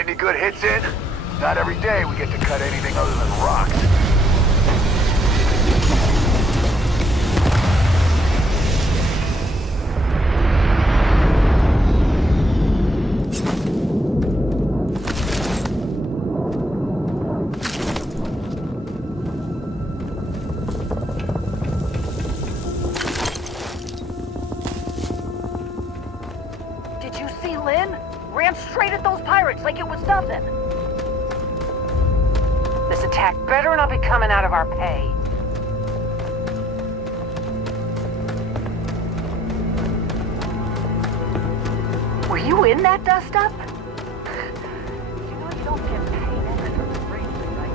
get any good hits in? Not every day we get to cut anything other than rocks. Did you see Lynn? Ran straight at those pirates like it was nothing. This attack better not be coming out of our pay. Were you in that dust-up? You know you don't get paid extra for racing, right?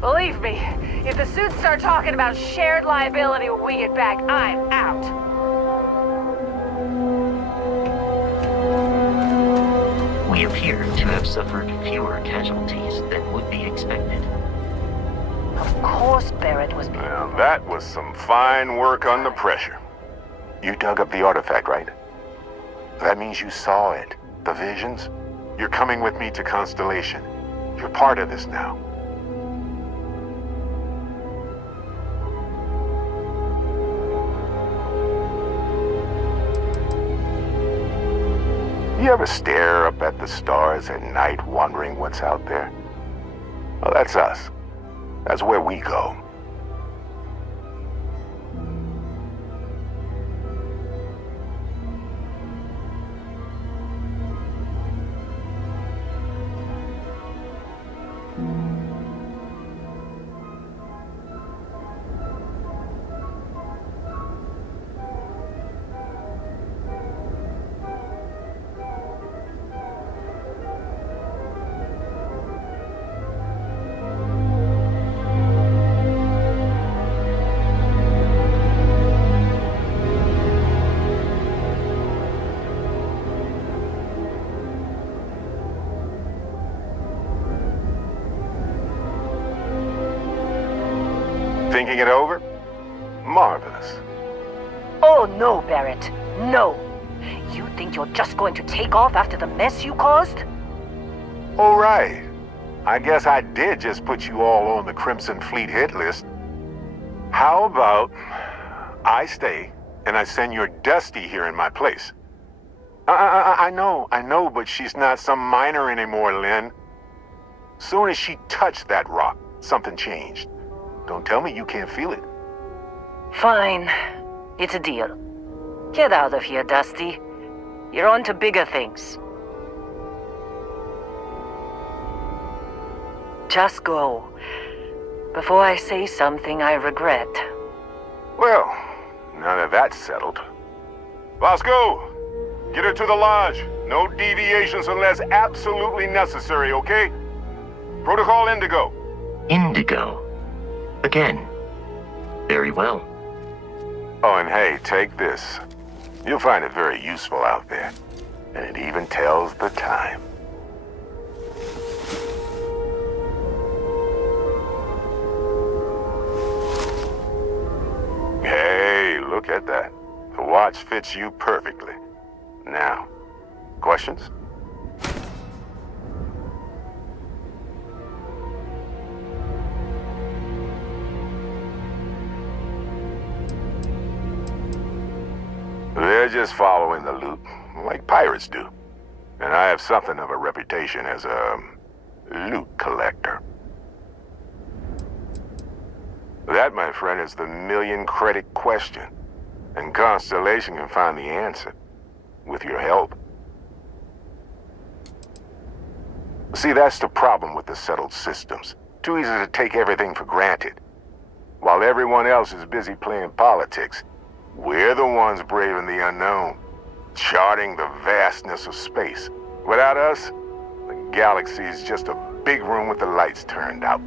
Believe me, if the suits start talking about shared liability when we get back, I'm out. We appear to have suffered fewer casualties than would be expected. Of course Barrett was... Well, that was some fine work under pressure. You dug up the artifact, right? That means you saw it. The visions? You're coming with me to Constellation. You're part of this now. You ever stare up at the stars at night wondering what's out there? Well, that's us. That's where we go. Thinking it over? Marvelous. Oh no, Barrett. No. You think you're just going to take off after the mess you caused? All right. I guess I did just put you all on the Crimson Fleet hit list. How about I stay and I send your Dusty here in my place? I know, but she's not some miner anymore, Lynn. Soon as she touched that rock, something changed. Don't tell me you can't feel it. Fine. It's a deal. Get out of here, Dusty. You're on to bigger things. Just go. Before I say something I regret. Well, now that that's settled. Bosco, get her to the lodge. No deviations unless absolutely necessary, okay? Protocol Indigo. Indigo. Again. Very well. Oh, and hey, take this. You'll find it very useful out there. And it even tells the time. Hey, look at that. The watch fits you perfectly. Now, questions? They're just following the loot, like pirates do. And I have something of a reputation as a loot collector. That, my friend, is the million-credit question. And Constellation can find the answer. With your help. See, that's the problem with the settled systems. Too easy to take everything for granted. While everyone else is busy playing politics, we're the ones braving the unknown, charting the vastness of space. Without us, the galaxy is just a big room with the lights turned out.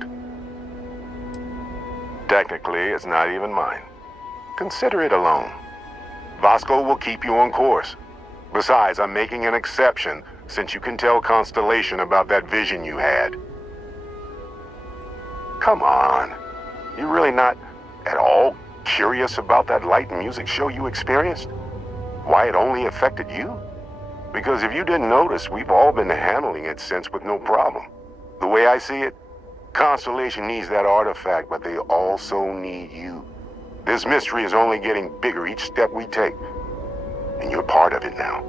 Technically, it's not even mine. Consider it alone. Vasco will keep you on course. Besides, I'm making an exception since you can tell Constellation about that vision you had. Come on. You're really not at all curious about that light and music show you experienced? Why it only affected you? Because if you didn't notice, we've all been handling it since with no problem. The way I see it, Constellation needs that artifact, but they also need you. This mystery is only getting bigger each step we take, and you're part of it now.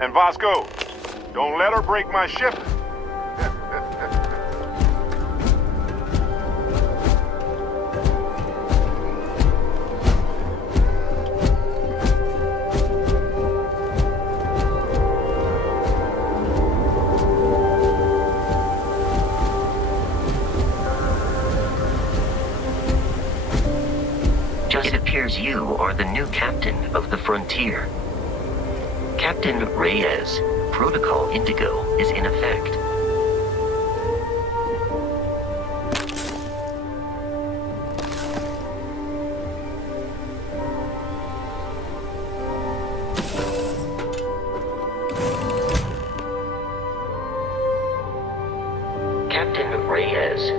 And Vasco, don't let her break my ship. It appears you are the new captain of the Frontier. Captain Reyes, Protocol Indigo is in effect. Captain Reyes,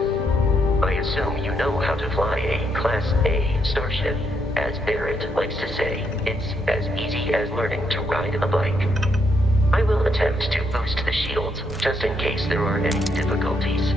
I assume you know how to fly a Class A starship. As Barrett likes to say, it's as easy as learning to ride a bike. I will attempt to boost the shields, just in case there are any difficulties.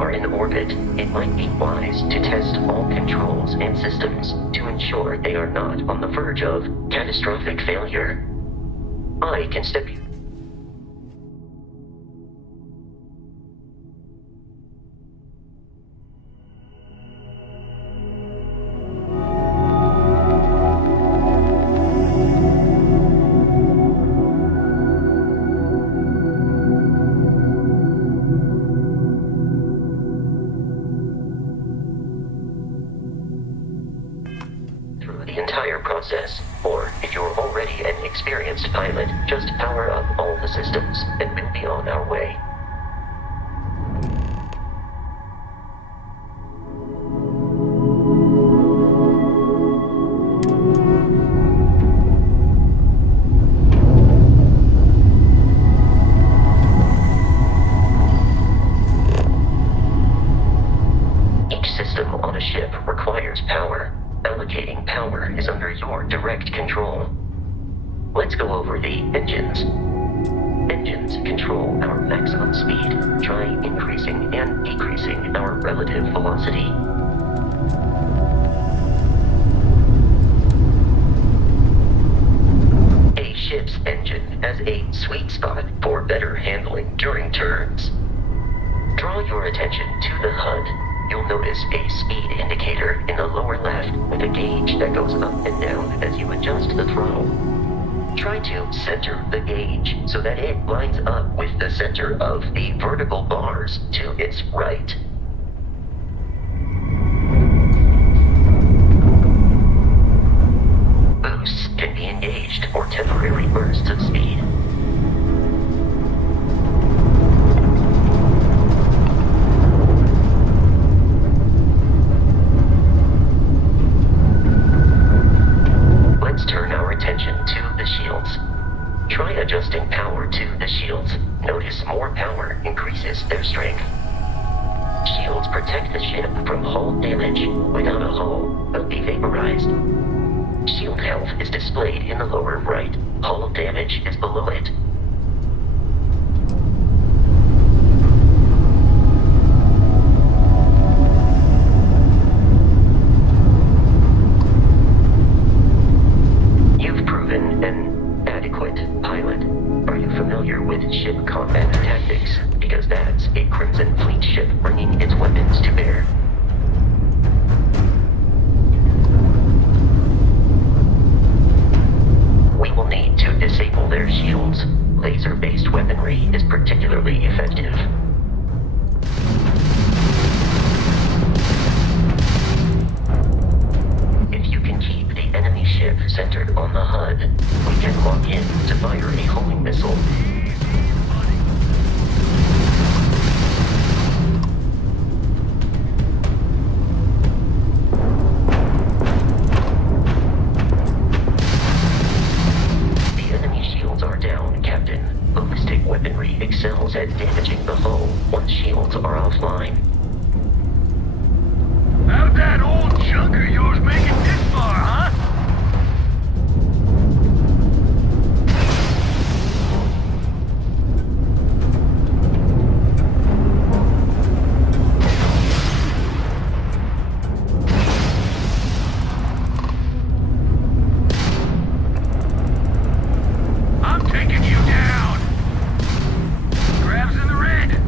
are in orbit, it might be wise to test all controls and systems to ensure they are not on the verge of catastrophic failure. I can step you. Process, or if you're already an experienced pilot, just power up all the systems and we'll be on our way. Each system on a ship requires power. Allocating power is under your direct control. Let's go over the engines. Engines control our maximum speed. Try increasing and decreasing our relative velocity. A ship's engine has a sweet spot for better handling during turns. Draw your attention to the HUD. You'll notice a speed indicator in the lower left with a gauge that goes up and down as you adjust the throttle. Try to center the gauge so that it lines up with the center of the vertical bars to its right. Boosts can be engaged for temporary bursts of speed. Try adjusting power to the shields. Notice more power increases their strength. Shields protect the ship from hull damage. Without a hull, they'll be vaporized. Shield health is displayed in the lower right. Hull damage is below it. You've proven an adequate pilot. Are you familiar with ship combat tactics? Because that's a Crimson Fleet ship bringing its weapons to bear. We will need to disable their shields. Laser-based weaponry is particularly effective. If you can keep the enemy ship centered on the HUD, we can lock in to fire a homing missile. The enemy shields are down, Captain. Ballistic weaponry excels at damaging the hull once shields are offline. How'd that old junk of yours make it this far, huh? I'm taking you down! Grabs in the red!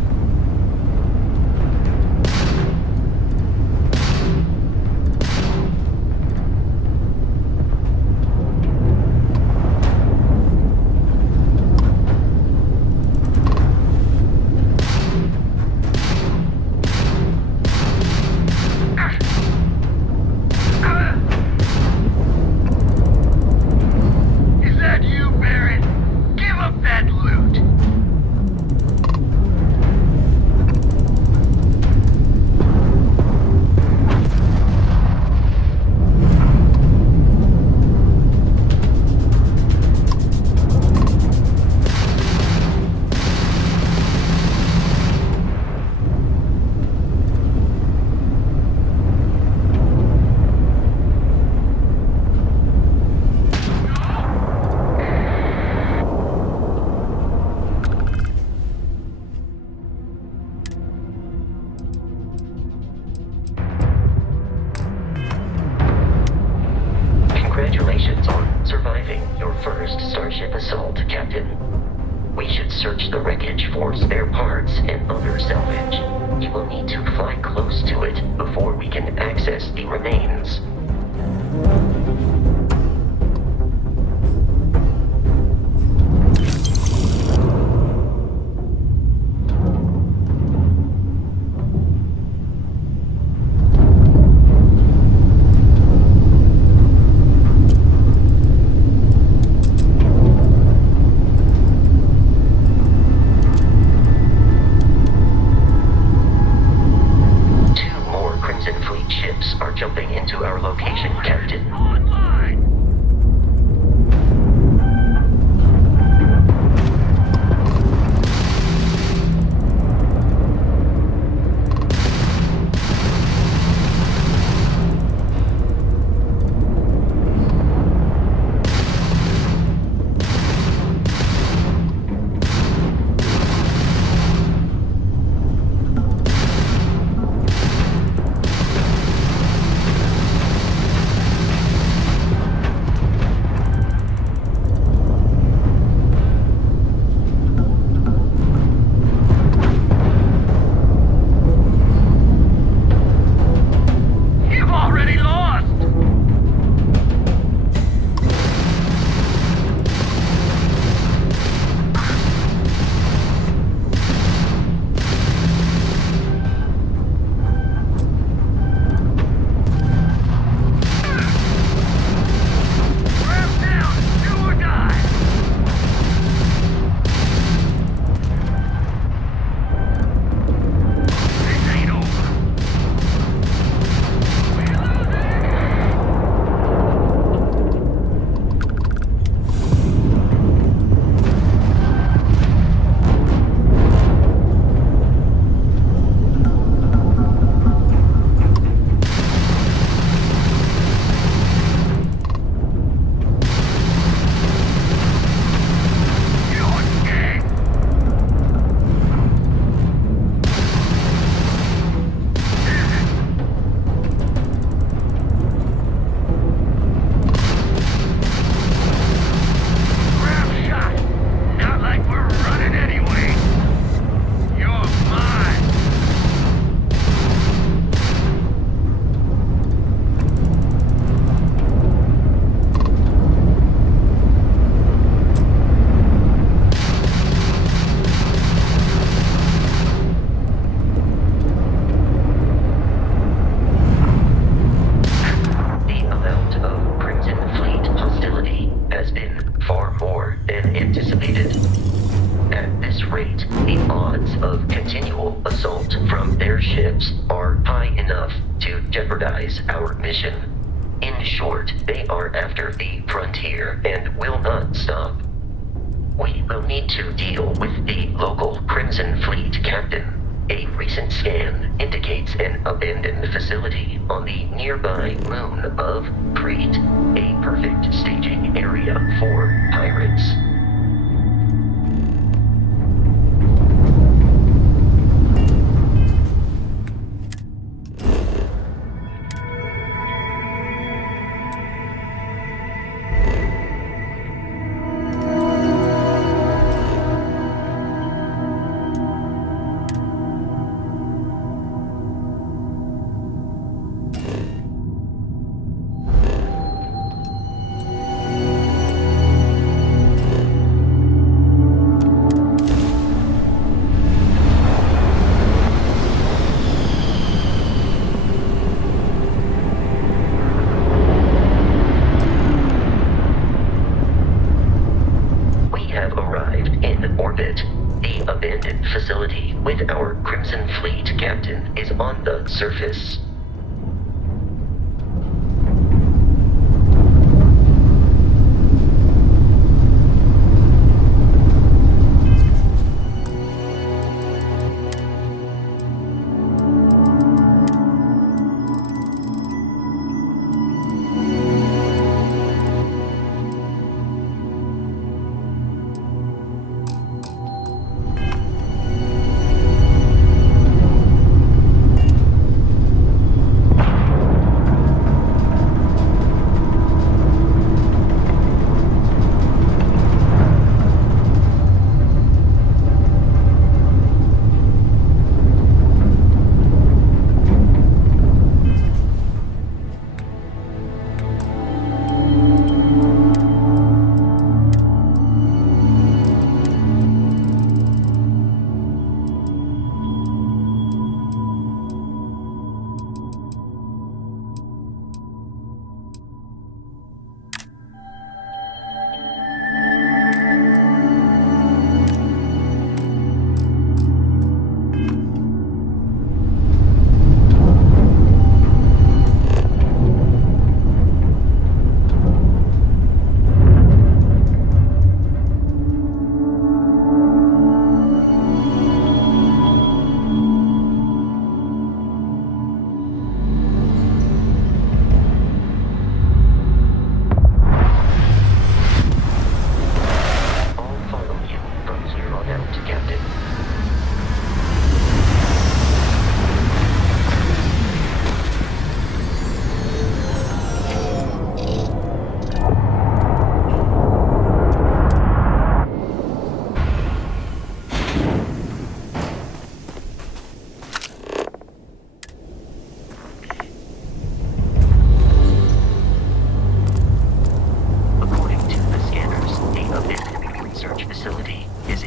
search the wreckage for spare parts and other salvage. You will need to fly close to it before we can access the remains. Our mission. In short, they are after the frontier and will not stop. We will need to deal with the local Crimson Fleet captain. A recent scan indicates an abandoned facility on the nearby moon of Crete, a perfect staging area for pirates. Facility with our Crimson Fleet captain is on the surface.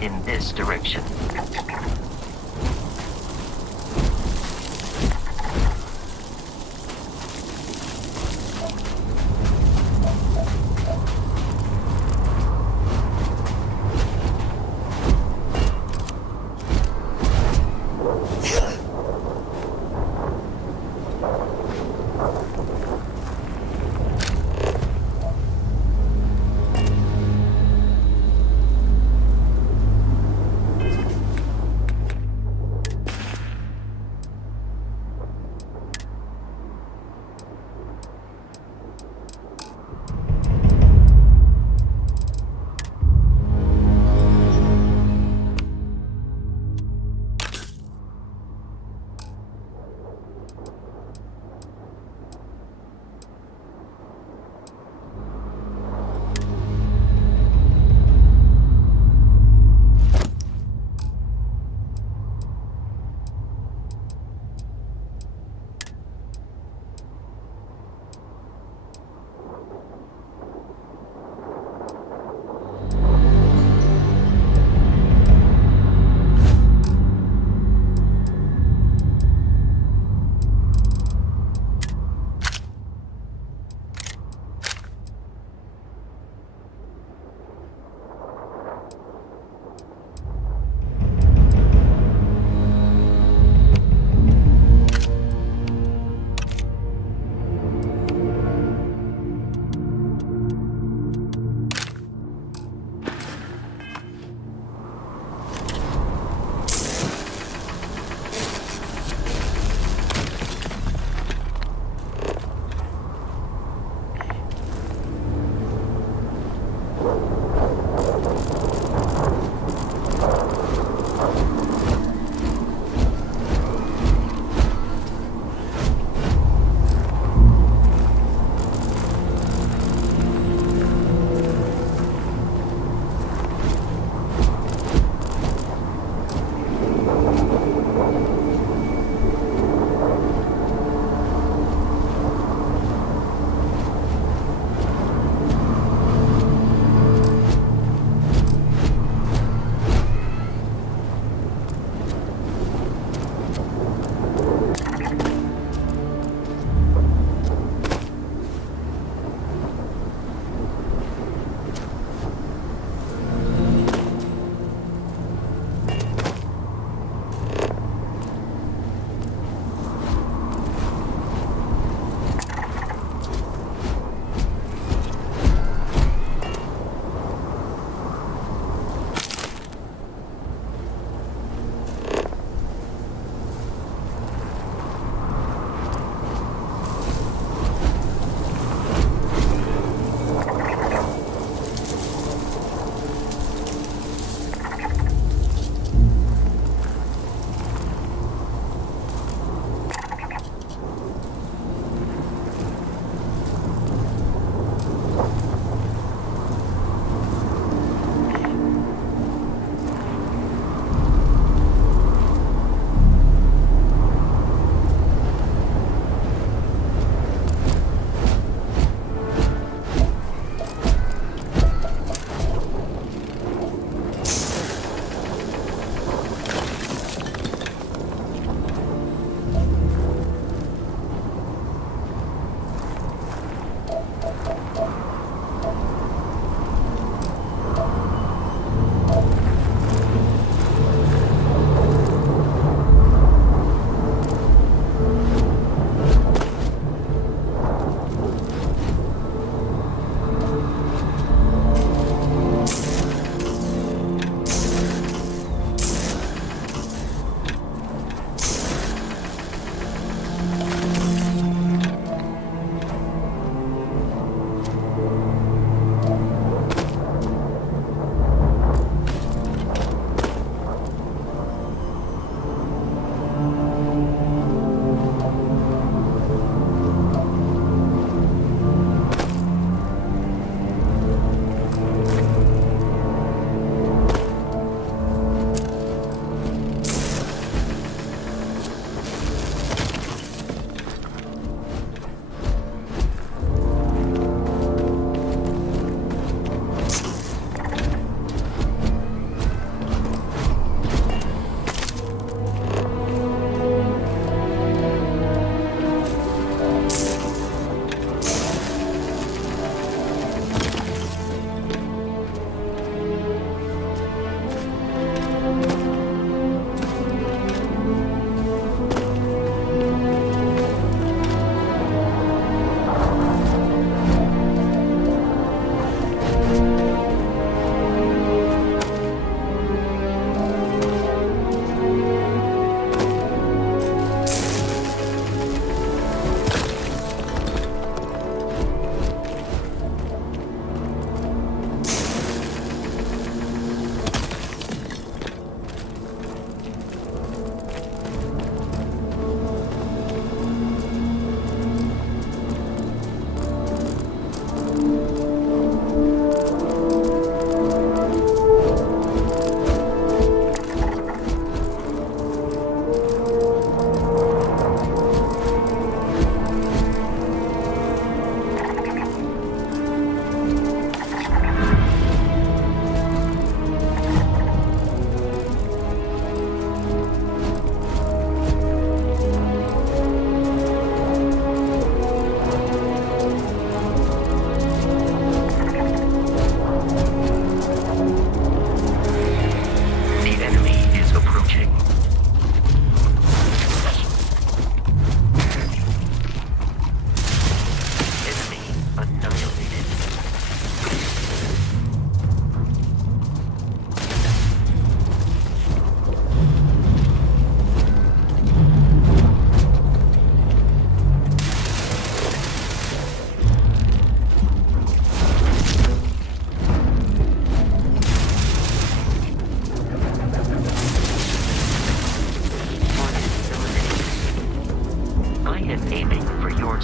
in this direction.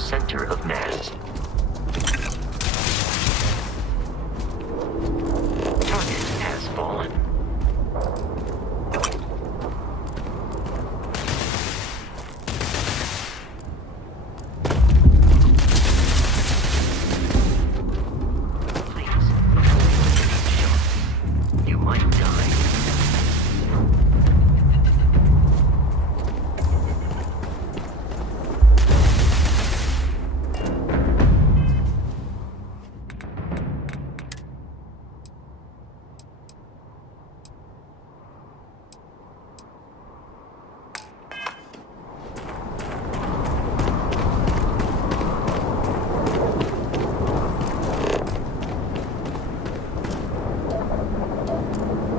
center of mass. Target has fallen. Please, avoid getting shot. You might die.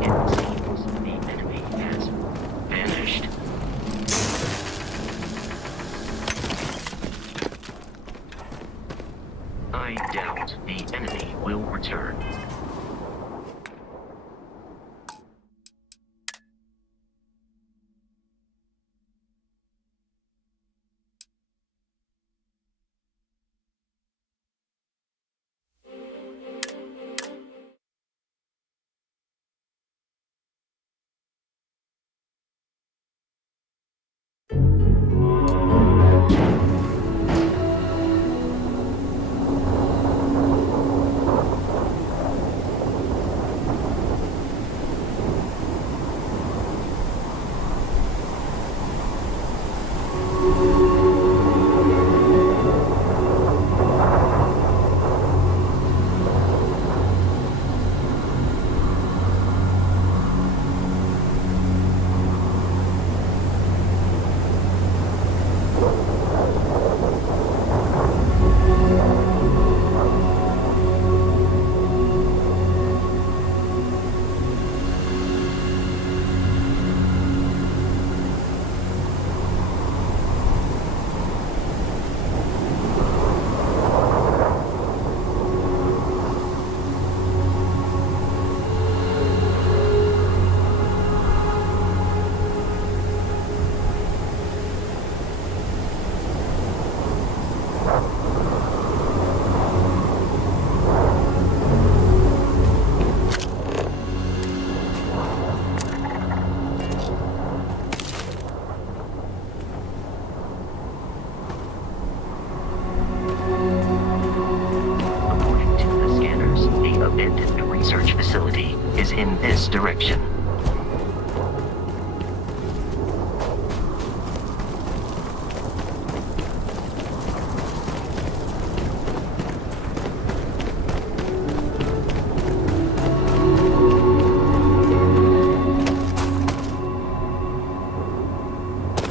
It seems the enemy has vanished. I doubt the enemy will return. According to the scanners, the abandoned research facility is in this direction.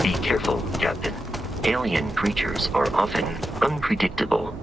Be careful, Captain. Alien creatures are often unpredictable.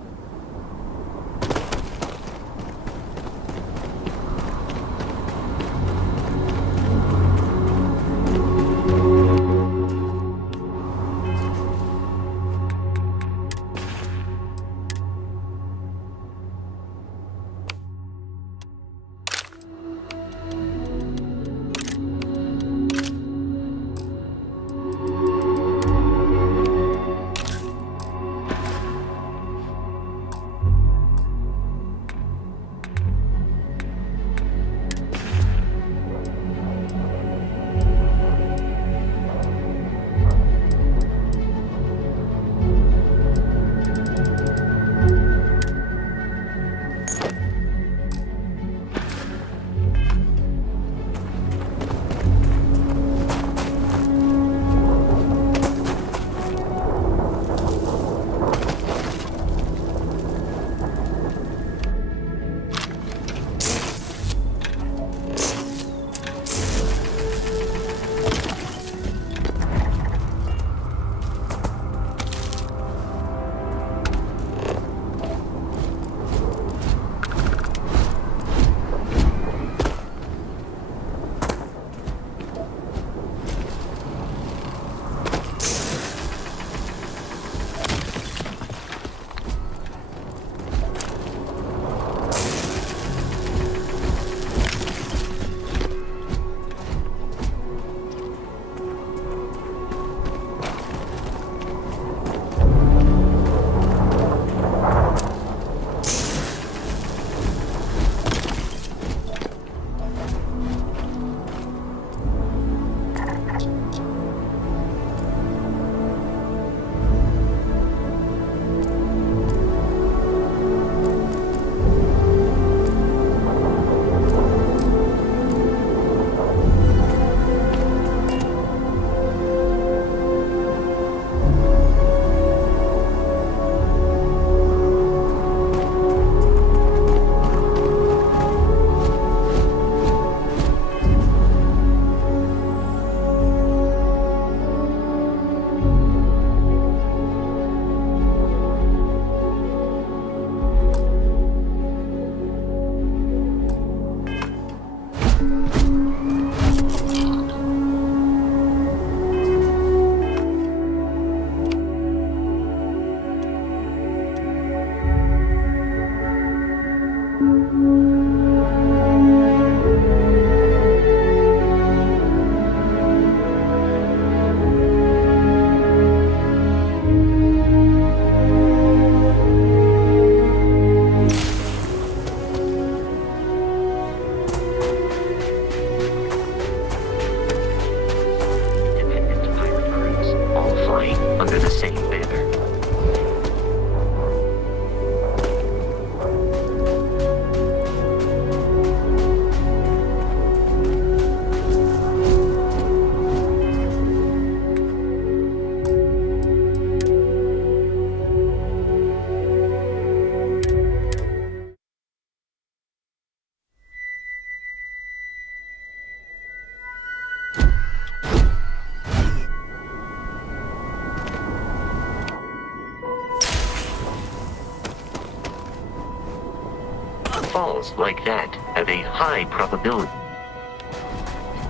protocols like that have a high probability.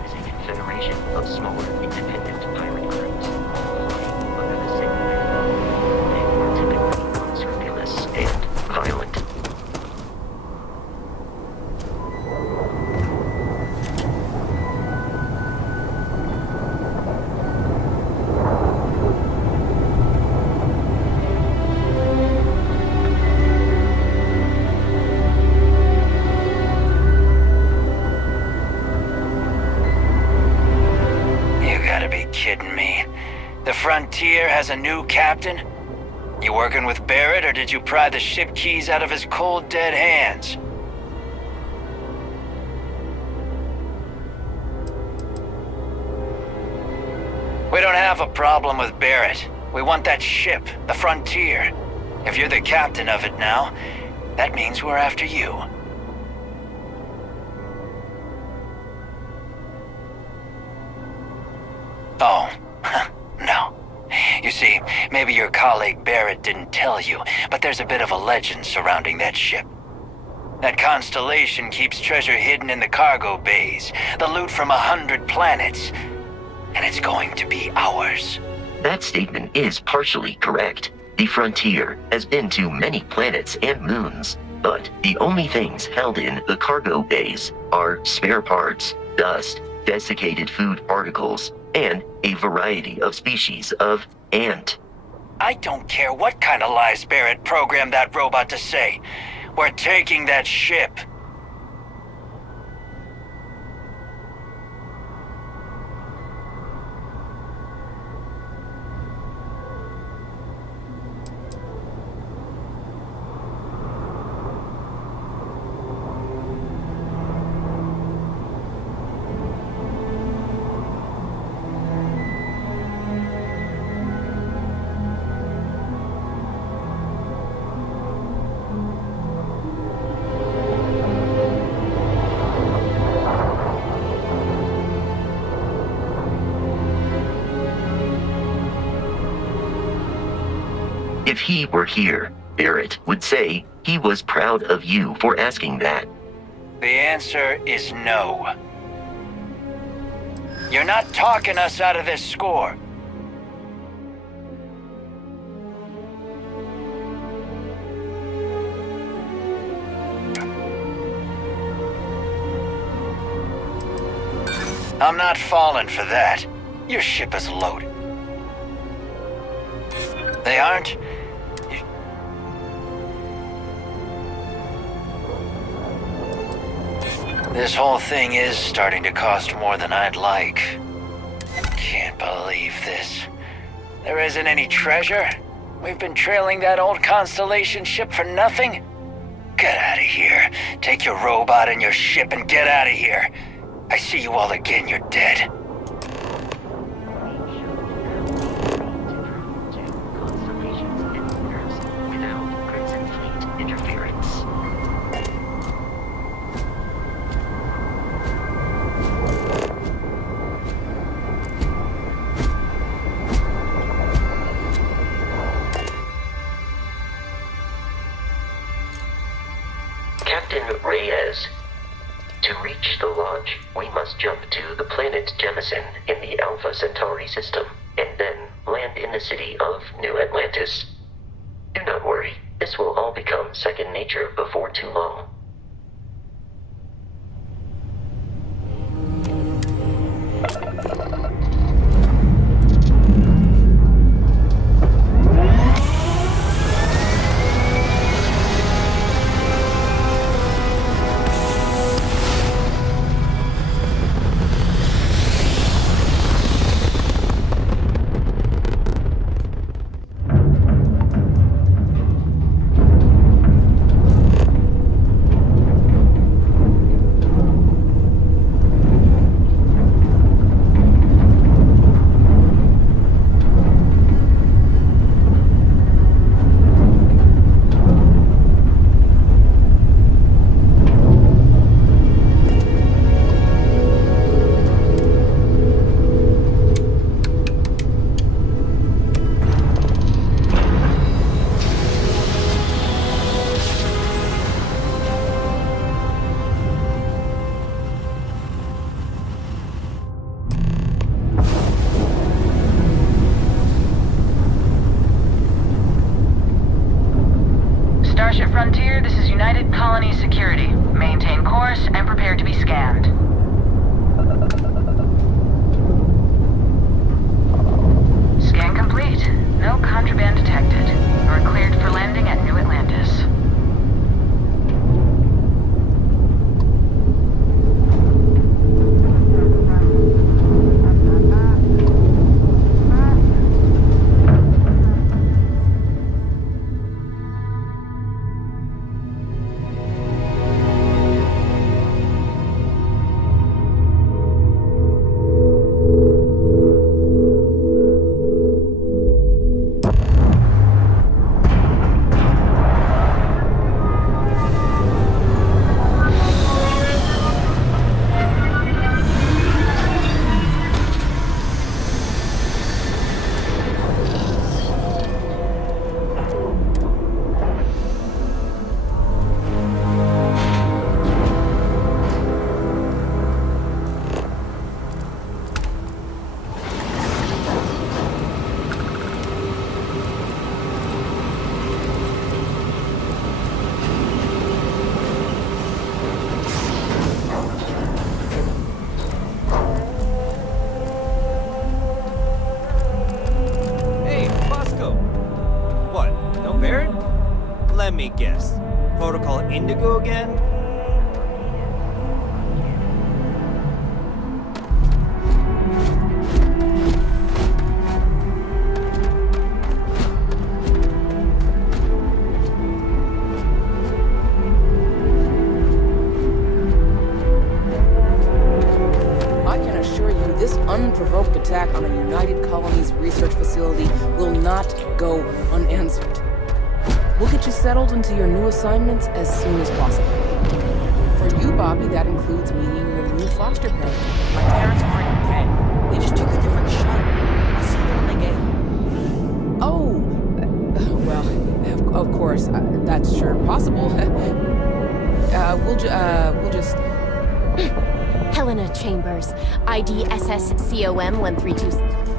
Is a confederation of smaller independent pirate groups flying under the same banner. They are typically unscrupulous and violent. Kidding me? The Frontier has a new captain? You working with Barrett, or did you pry the ship keys out of his cold, dead hands? We don't have a problem with Barrett. We want that ship, the Frontier. If you're the captain of it now, that means we're after you. Oh, no. You see, maybe your colleague Barrett didn't tell you, but there's a bit of a legend surrounding that ship. That constellation keeps treasure hidden in the cargo bays, the loot from 100 planets, and it's going to be ours. That statement is partially correct. The Frontier has been to many planets and moons, but the only things held in the cargo bays are spare parts, dust, desiccated food particles, and a variety of species of ant. I don't care what kind of lies Barrett programmed that robot to say. We're taking that ship. If he were here, Barrett would say he was proud of you for asking that. The answer is no. You're not talking us out of this score. I'm not falling for that. Your ship is loaded. They aren't? This whole thing is starting to cost more than I'd like. Can't believe this. There isn't any treasure? We've been trailing that old Constellation ship for nothing? Get out of here. Take your robot and your ship and get out of here. I see you all again, you're dead. To reach the launch, we must jump to the planet Jemison in the Alpha Centauri system, and then land in the city of New Atlantis. Do not worry, this will all become second nature before too long. me guess. Protocol Indigo again? Unprovoked attack on a United Colonies research facility will not go unanswered. We'll get you settled into your new assignments as soon as possible. For you, Bobby, that includes meeting your new foster parent. My parents aren't dead. They just took a different shot. I'll see them when they get here. Oh, well, of course, that's sure possible. We'll just... Helena Chambers, ID SSCOM 132.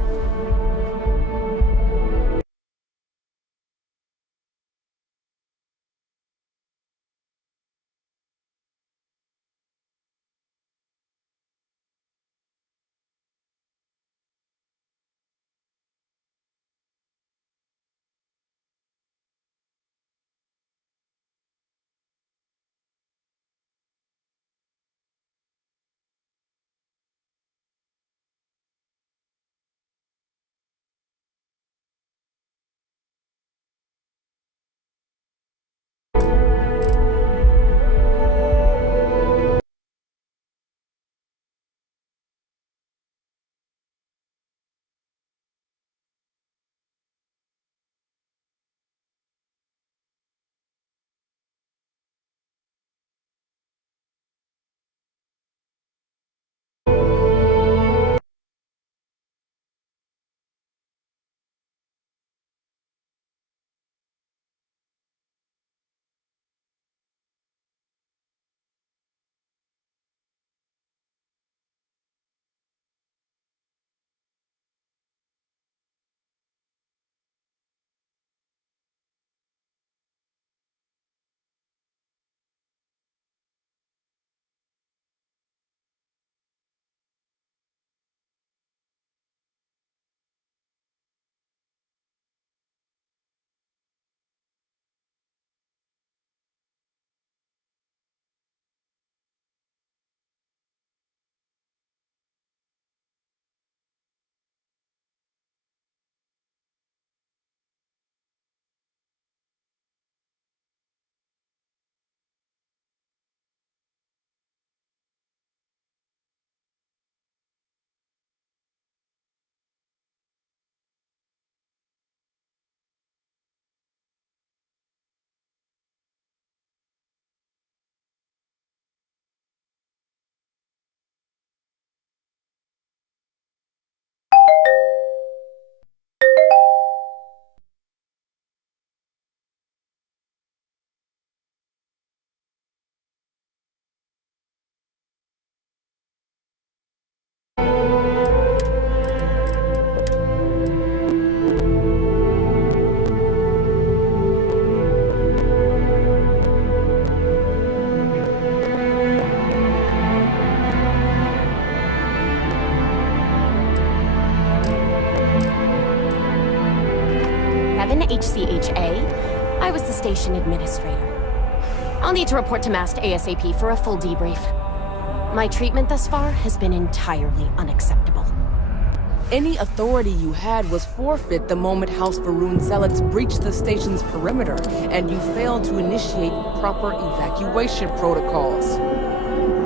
HCHA. I was the station administrator. I'll need to report to MAST ASAP for a full debrief. My treatment thus far has been entirely unacceptable. Any authority you had was forfeit the moment House Varun zealots breached the station's perimeter, and you failed to initiate proper evacuation protocols.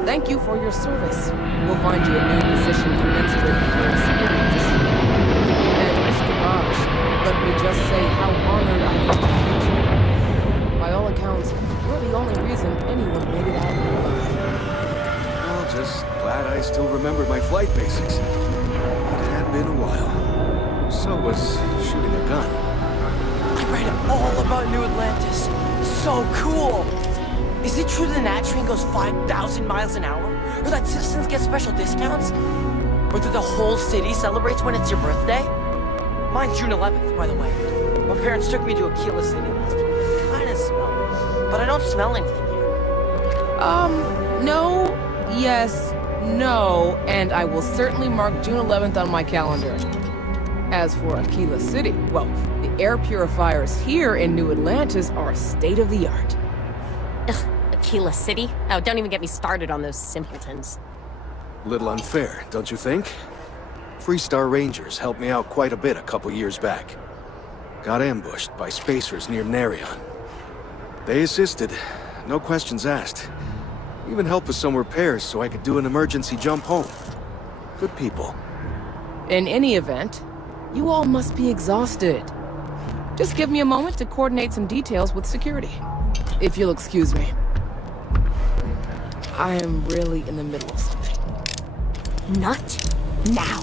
Thank you for your service. We'll find you a new position commensurate with your experience. And Mr. Raj, let me just say how honored I am to meet you. By all accounts, you're the only reason anyone made it out alive. Well, just glad I still remembered my flight basics. It had been a while. So was shooting a gun. I read all about New Atlantis. So cool! Is it true the Nat train goes 5,000 miles an hour? Or that citizens get special discounts? Or that the whole city celebrates when it's your birthday? Mine's June 11th, by the way. My parents took me to Aquila City last year. Kinda smell. But I don't smell anything here. No, yes, no, and I will certainly mark June 11th on my calendar. As for Aquila City, well, the air purifiers here in New Atlantis are state-of-the-art. Ugh, Aquila City? Oh, don't even get me started on those simpletons. Little unfair, don't you think? Freestar Rangers helped me out quite a bit a couple years back. Got ambushed by spacers near Narion. They assisted, no questions asked. Even helped with some repairs so I could do an emergency jump home. Good people. In any event, you all must be exhausted. Just give me a moment to coordinate some details with security. If you'll excuse me. I am really in the middle of something. Not now.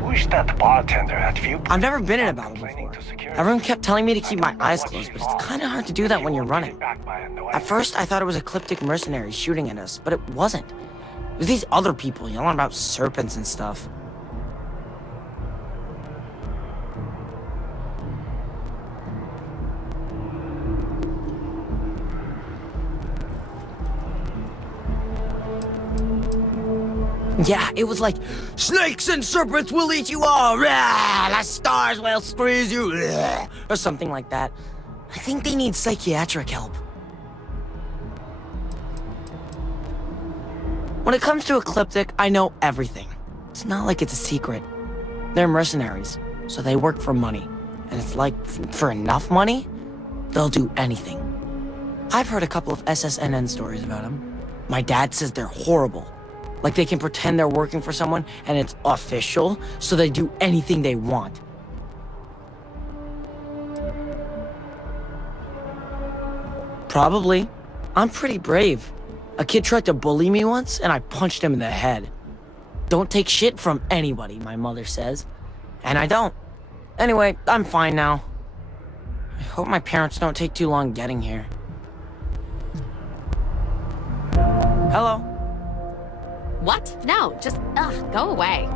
Who's that bartender at View? I've never been in a battle before. Everyone kept telling me to keep my eyes closed, but it's kind of hard to do that when you're running. At first, I thought it was ecliptic mercenaries shooting at us, but it wasn't. It was these other people yelling about serpents and stuff. Yeah, it was like, snakes and serpents will eat you all, rah, the stars will squeeze you, rah, or something like that. I think they need psychiatric help. When it comes to Ecliptic, I know everything. It's not like it's a secret. They're mercenaries, so they work for money. And it's like, for enough money, they'll do anything. I've heard a couple of SSNN stories about them. My dad says they're horrible. Like they can pretend they're working for someone and it's official, so they do anything they want. Probably. I'm pretty brave. A kid tried to bully me once and I punched him in the head. Don't take shit from anybody, my mother says. And I don't. Anyway, I'm fine now. I hope my parents don't take too long getting here. Hello? What? No, just, go away.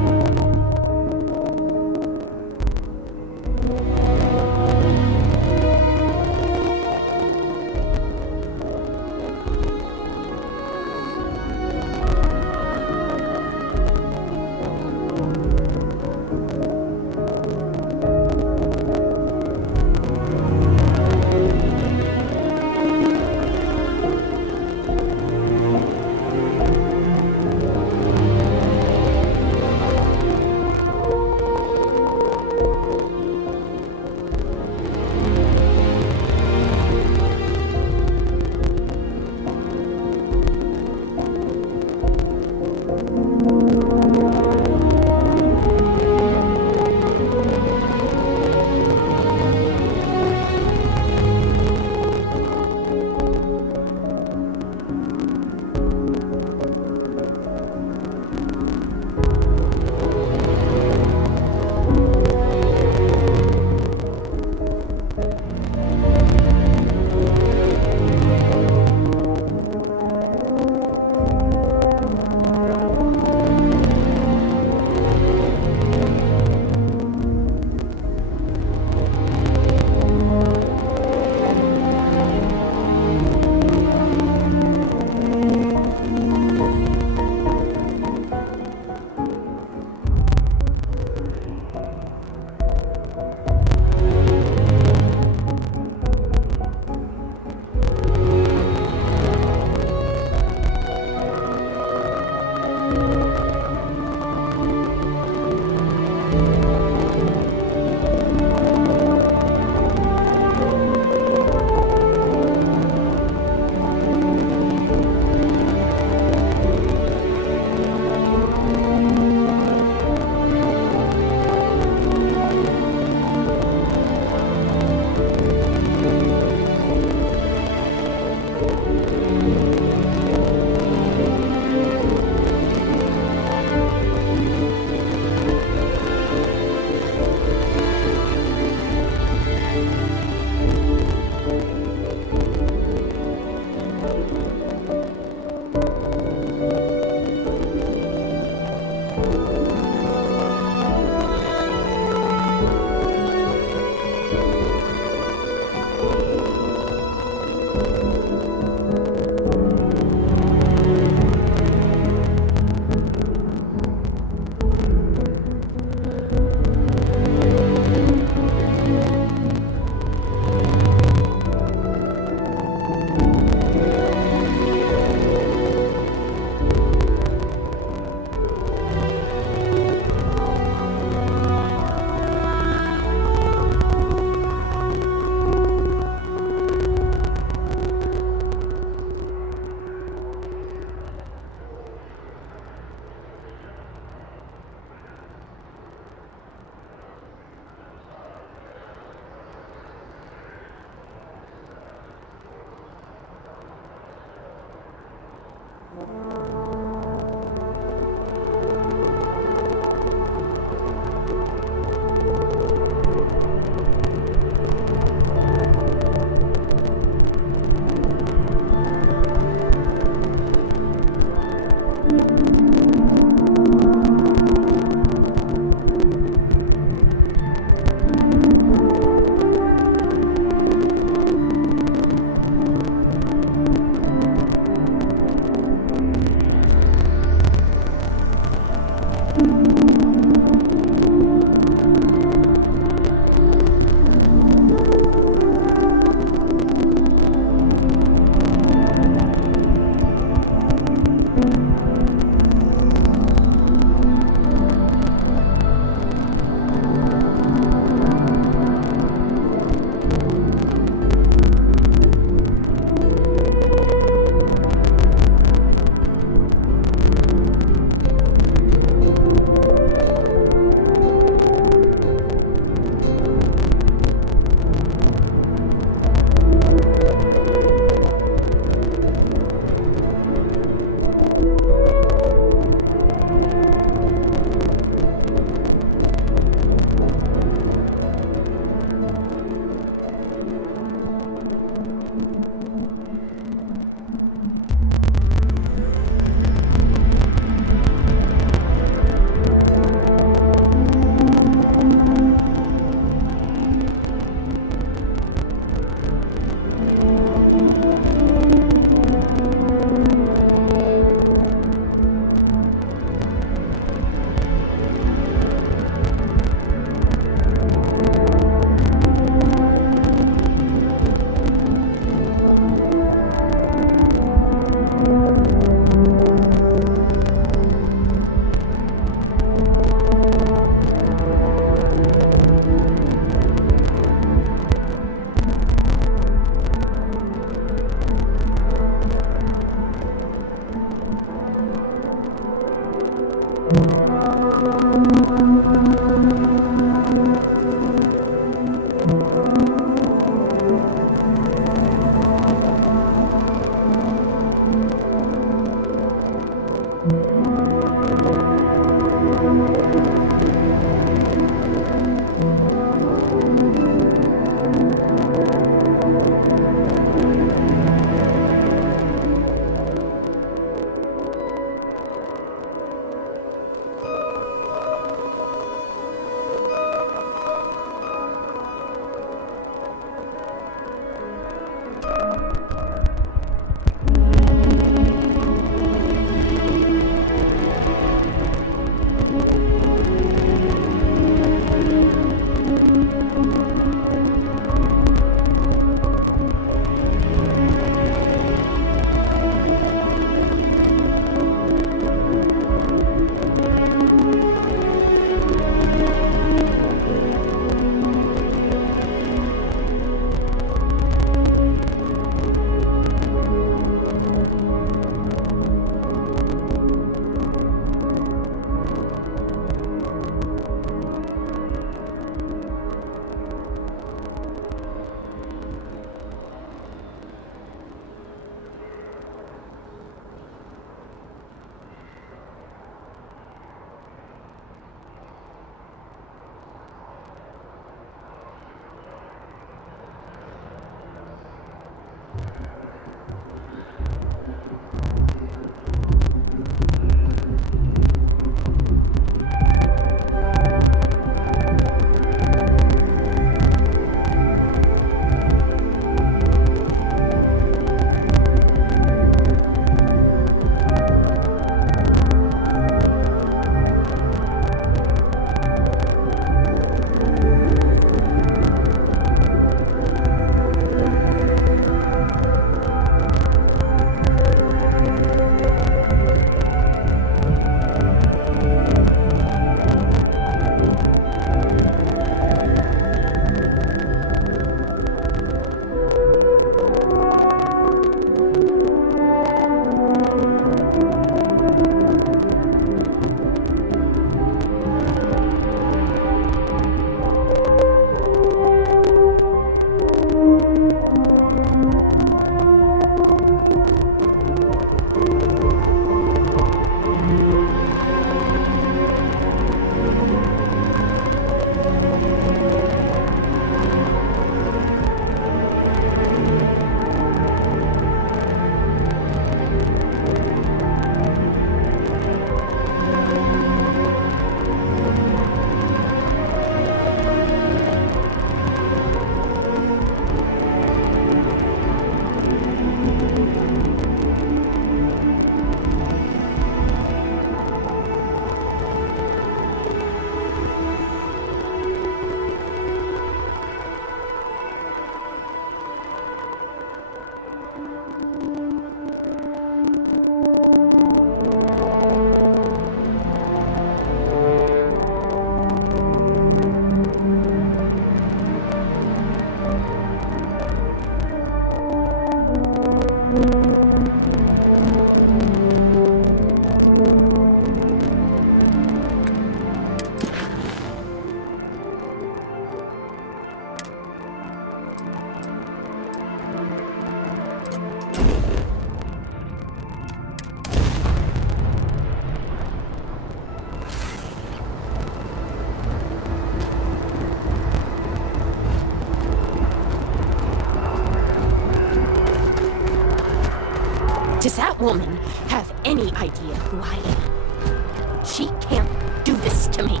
Does that woman have any idea who I am? She can't do this to me.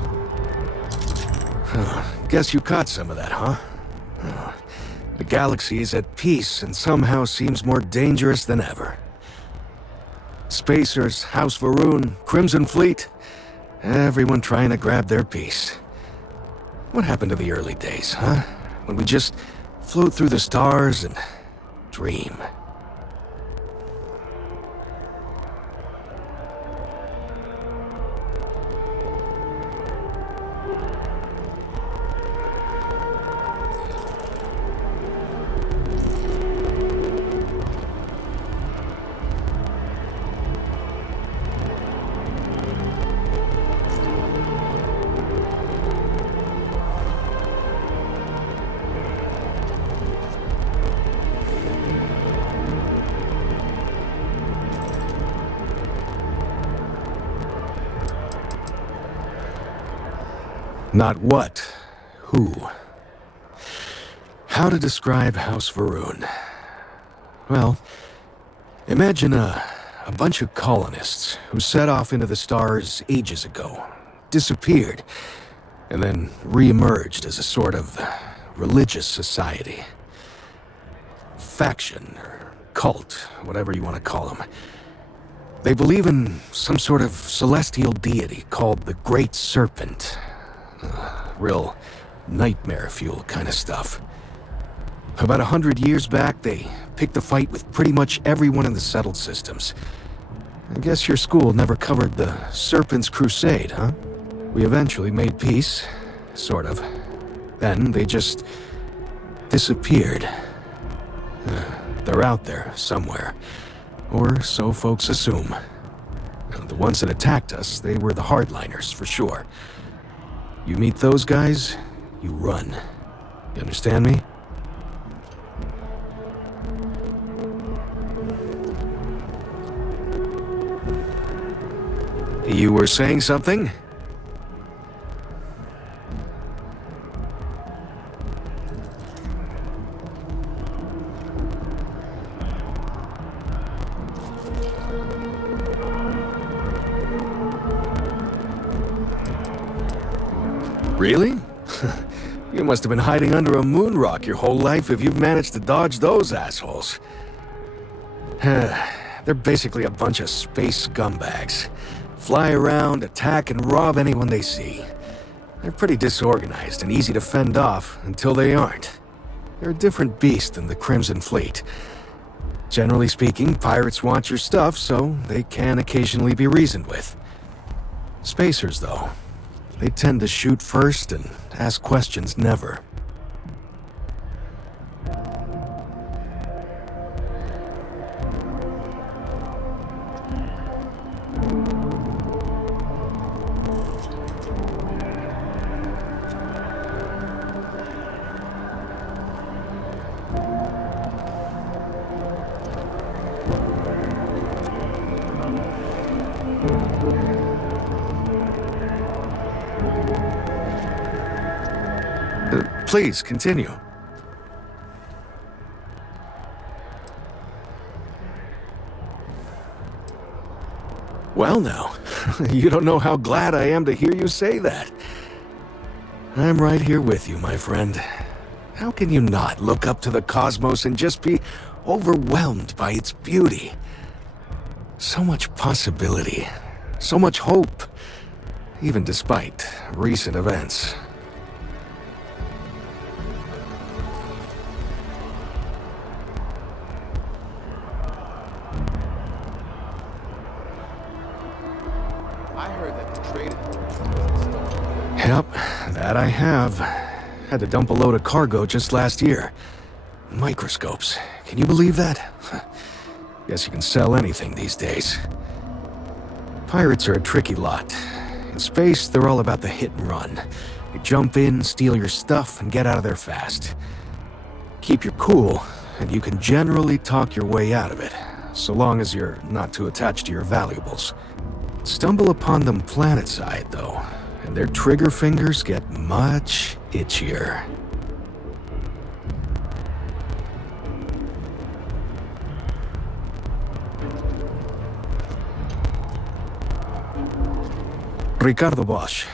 Guess you caught some of that, huh? The galaxy is at peace and somehow seems more dangerous than ever. Spacers, House Varun, Crimson Fleet, everyone trying to grab their piece. What happened to the early days, huh? When we just float through the stars and dream. Not what, who. How to describe House Varun? Well, imagine a bunch of colonists who set off into the stars ages ago, disappeared, and then re-emerged as a sort of religious society. Faction, or cult, whatever you want to call them. They believe in some sort of celestial deity called the Great Serpent. Real nightmare fuel kind of stuff. About 100 years back, they picked a fight with pretty much everyone in the settled systems. I guess your school never covered the Serpent's Crusade, huh? We eventually made peace, sort of. Then they just disappeared. They're out there somewhere, or so folks assume. The ones that attacked us, they were the hardliners, for sure. You meet those guys, you run. You understand me? You were saying something? Really? You must have been hiding under a moon rock your whole life if you've managed to dodge those assholes. They're basically a bunch of space scumbags. Fly around, attack, and rob anyone they see. They're pretty disorganized and easy to fend off until they aren't. They're a different beast than the Crimson Fleet. Generally speaking, pirates want your stuff, so they can occasionally be reasoned with. Spacers, though, they tend to shoot first and ask questions never. Please, continue. Well now, you don't know how glad I am to hear you say that. I'm right here with you, my friend. How can you not look up to the cosmos and just be overwhelmed by its beauty? So much possibility, so much hope, even despite recent events. Yep, that I have. Had to dump a load of cargo just last year. Microscopes. Can you believe that? Guess you can sell anything these days. Pirates are a tricky lot. In space, they're all about the hit and run. You jump in, steal your stuff, and get out of there fast. Keep your cool, and you can generally talk your way out of it, so long as you're not too attached to your valuables. Stumble upon them planetside, though, and their trigger fingers get much itchier. Ricardo Bosch.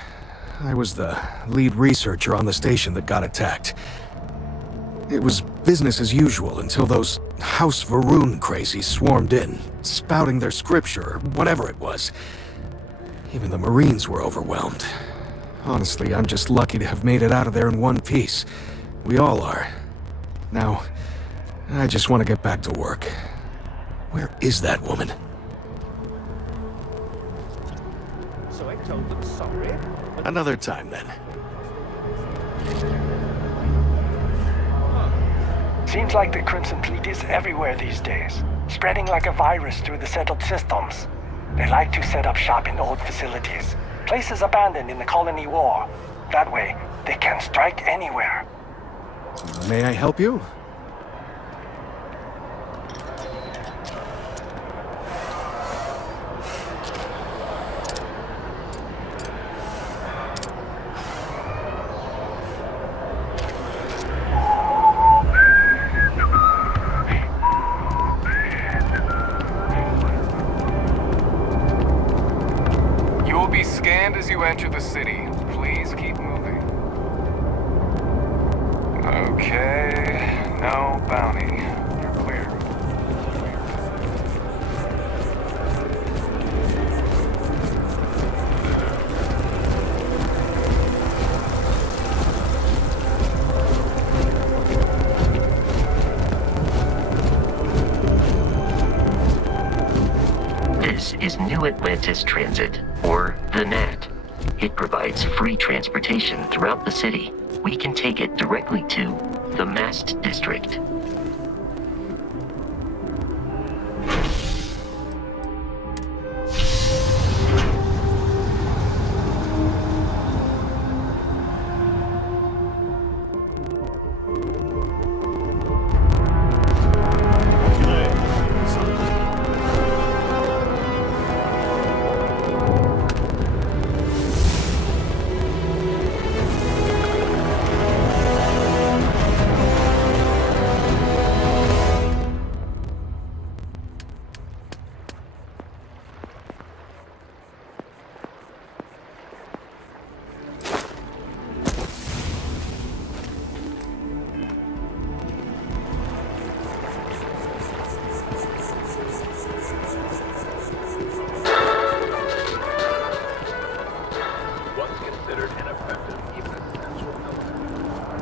I was the lead researcher on the station that got attacked. It was business as usual until those House Varun crazies swarmed in, spouting their scripture or whatever it was. Even the Marines were overwhelmed. Honestly, I'm just lucky to have made it out of there in one piece. We all are. Now, I just want to get back to work. Where is that woman? So I told them sorry. Another time, then. Seems like the Crimson Fleet is everywhere these days, spreading like a virus through the settled systems. They like to set up shop in old facilities, places abandoned in the colony war. That way, they can strike anywhere. May I help you? As you enter the city, please keep moving. Okay, no bounty. You're clear. This is New Atlantis Transit, or the NAT. It provides free transportation throughout the city. We can take it directly to the Mast District.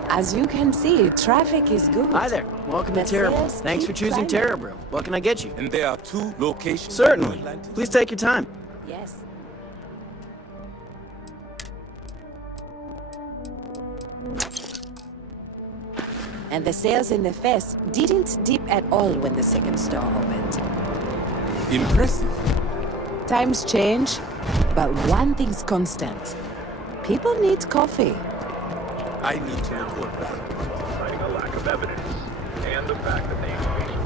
As you can see, traffic is good. Hi there. Welcome to Terra Brew. Thanks for choosing Terra Brew. What can I get you? And there are 2 locations. Certainly. Please take your time. Yes. And the sales in the fest didn't dip at all when the second store opened. Impressive. Times change, but one thing's constant. People need coffee. I need to report back. Citing a lack of evidence, and the fact that the information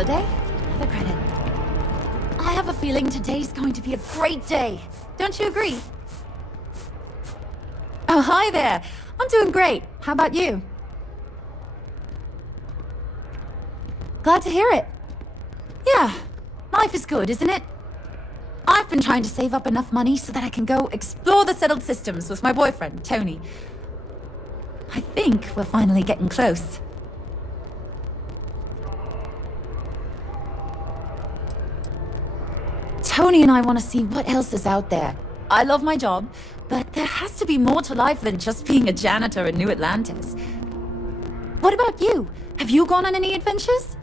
Another day, another credit. I have a feeling today's going to be a great day. Don't you agree? Oh, hi there. I'm doing great. How about you? Glad to hear it. Yeah, life is good, isn't it? I've been trying to save up enough money so that I can go explore the settled systems with my boyfriend, Tony. I think we're finally getting close. Tony and I want to see what else is out there. I love my job, but there has to be more to life than just being a janitor in New Atlantis. What about you? Have you gone on any adventures?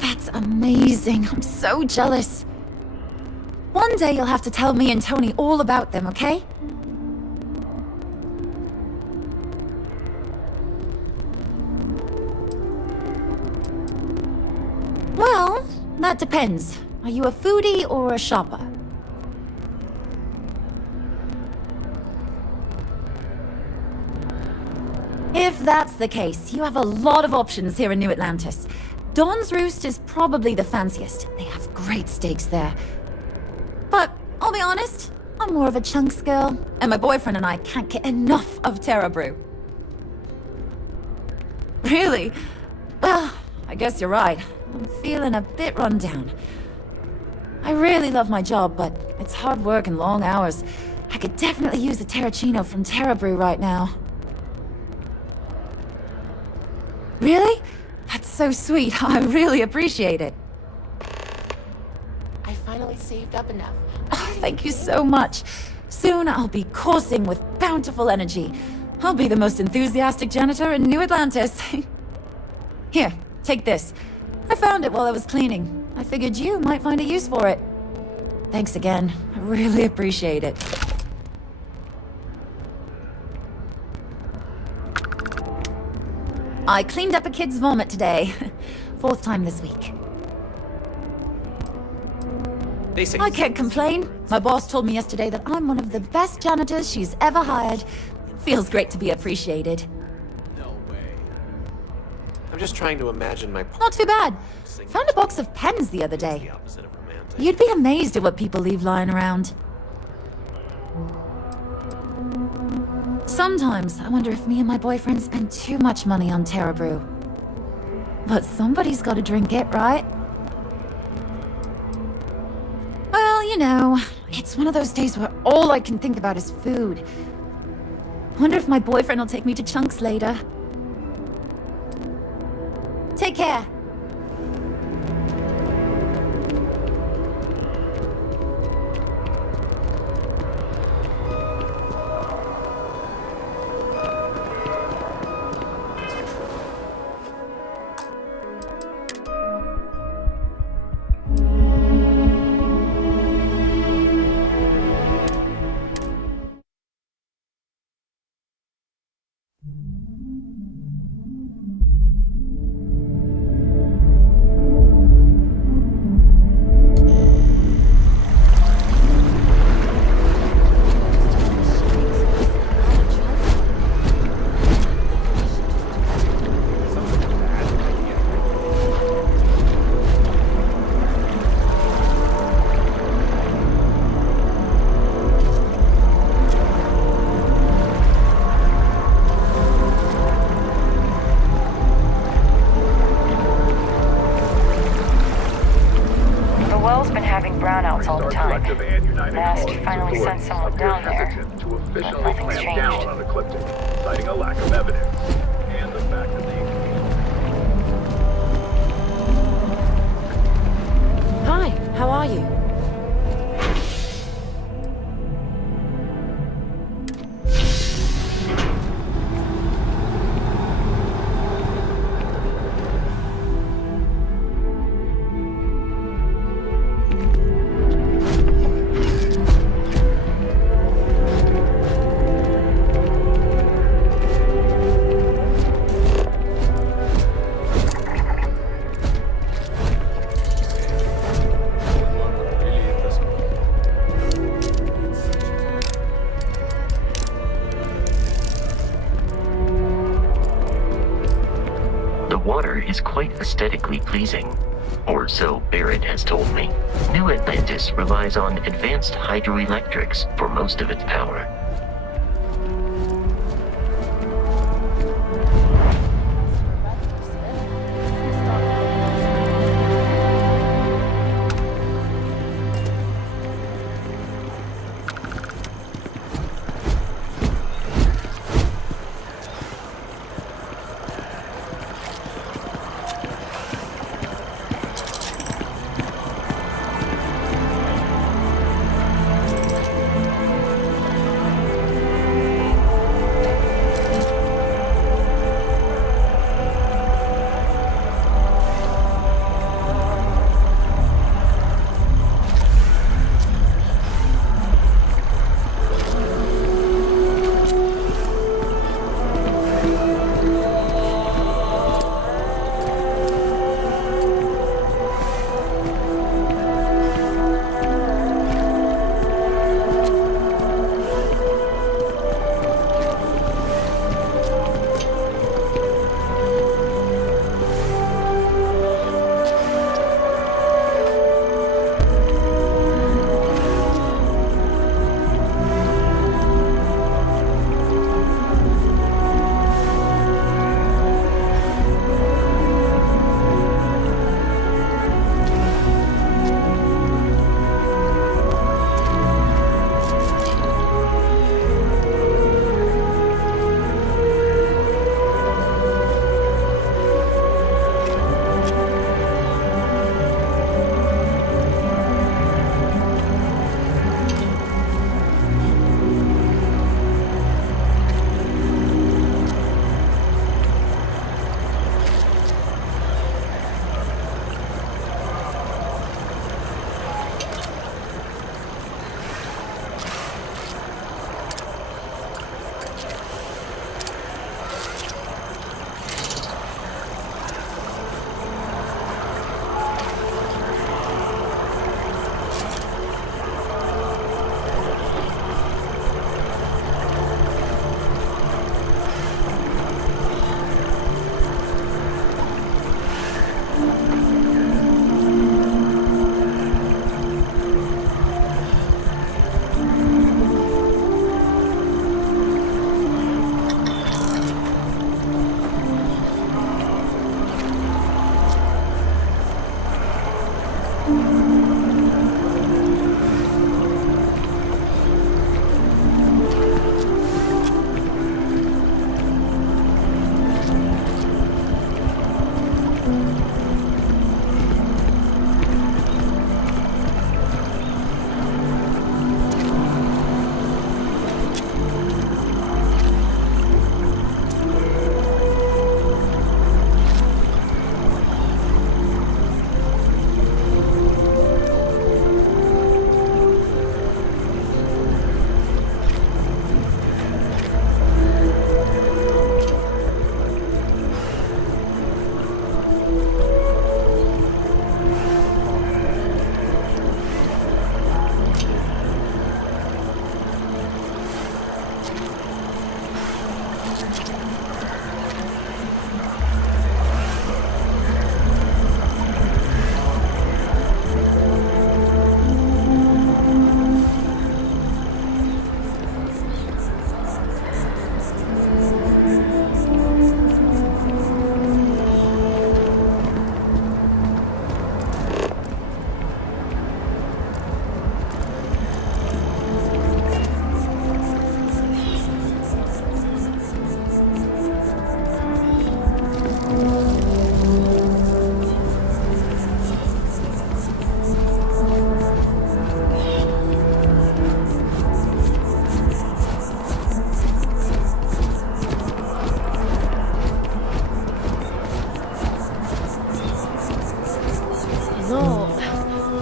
That's amazing. I'm so jealous. One day you'll have to tell me and Tony all about them, okay? Well, that depends. Are you a foodie or a shopper? If that's the case, you have a lot of options here in New Atlantis. Don's Roost is probably the fanciest. They have great steaks there. But I'll be honest, I'm more of a chunks girl, and my boyfriend and I can't get enough of Terra Brew. Really? Well, I guess you're right. I'm feeling a bit run down. I really love my job, but it's hard work and long hours. I could definitely use a Terracino from Terra Brew right now. Really? That's so sweet. I really appreciate it. I finally saved up enough. Oh, thank you so much. Soon I'll be coursing with bountiful energy. I'll be the most enthusiastic janitor in New Atlantis. Here, take this. I found it while I was cleaning. I figured you might find a use for it. Thanks again. I really appreciate it. I cleaned up a kid's vomit today. 4th time this week. I can't complain. My boss told me yesterday that I'm one of the best janitors she's ever hired. Feels great to be appreciated. No way. I'm just trying to imagine my... Not too bad. Found a box of pens the other day. You'd be amazed at what people leave lying around. Sometimes I wonder if me and my boyfriend spend too much money on Terra Brew. But somebody's got to drink it, right? Well, you know, it's one of those days where all I can think about is food. Wonder if my boyfriend will take me to Chunks later. Take care. Brownouts all the time. Mast finally sent someone down there, but nothing's changed. Citing a lack of evidence and the fact that Hi, how are you? is quite aesthetically pleasing. Or so Barrett has told me. New Atlantis relies on advanced hydroelectrics for most of its power.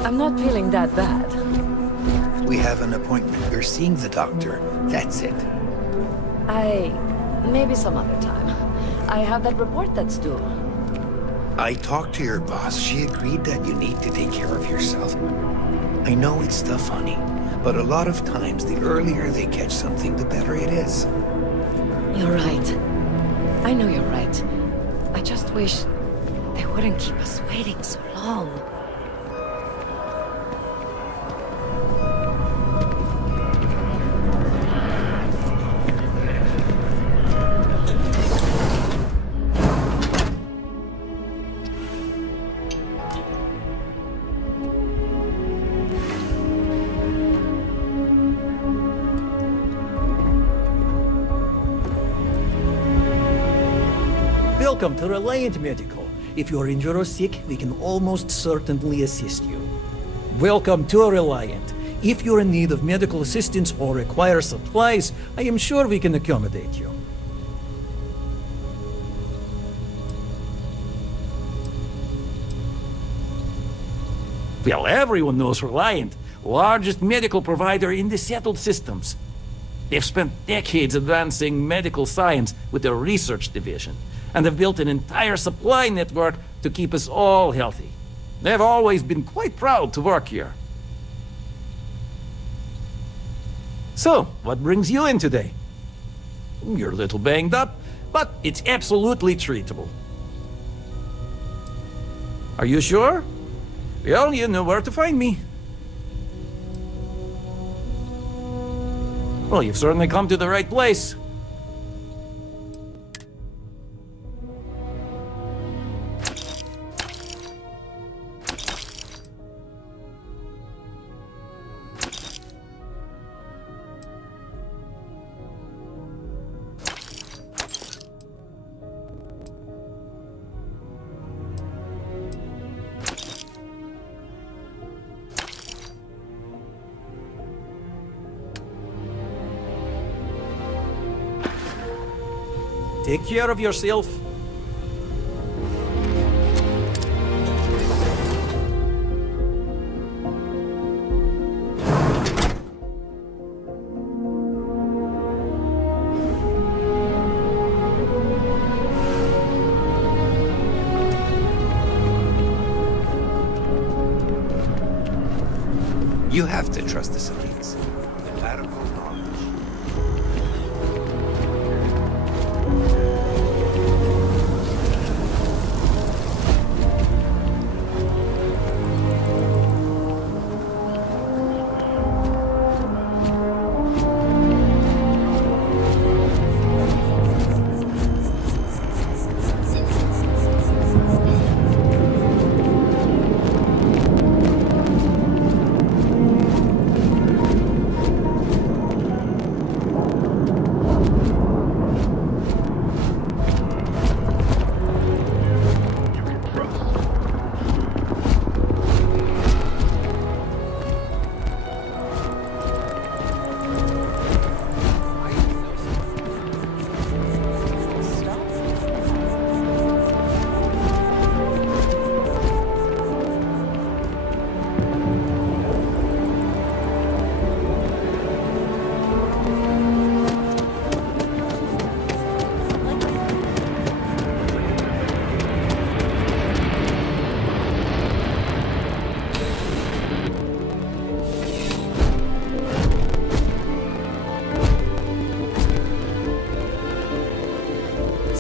I'm not feeling that bad. We have an appointment. You're seeing the doctor. That's it. Maybe some other time. I have that report that's due. I talked to your boss. She agreed that you need to take care of yourself. I know it's tough, honey, but a lot of times the earlier they catch something, the better it is. You're right. I know you're right. I just wish... They wouldn't keep us waiting so long. Welcome to Reliant Medical. If you're injured or sick, we can almost certainly assist you. Welcome to Reliant. If you're in need of medical assistance or require supplies, I am sure we can accommodate you. Well, everyone knows Reliant, largest medical provider in the settled systems. They've spent decades advancing medical science with their research division, and have built an entire supply network to keep us all healthy. They've always been quite proud to work here. So, what brings you in today? You're a little banged up, but it's absolutely treatable. Are you sure? Well, you know where to find me. Well, you've certainly come to the right place. Take care of yourself. You have to trust this elites. The medical knowledge.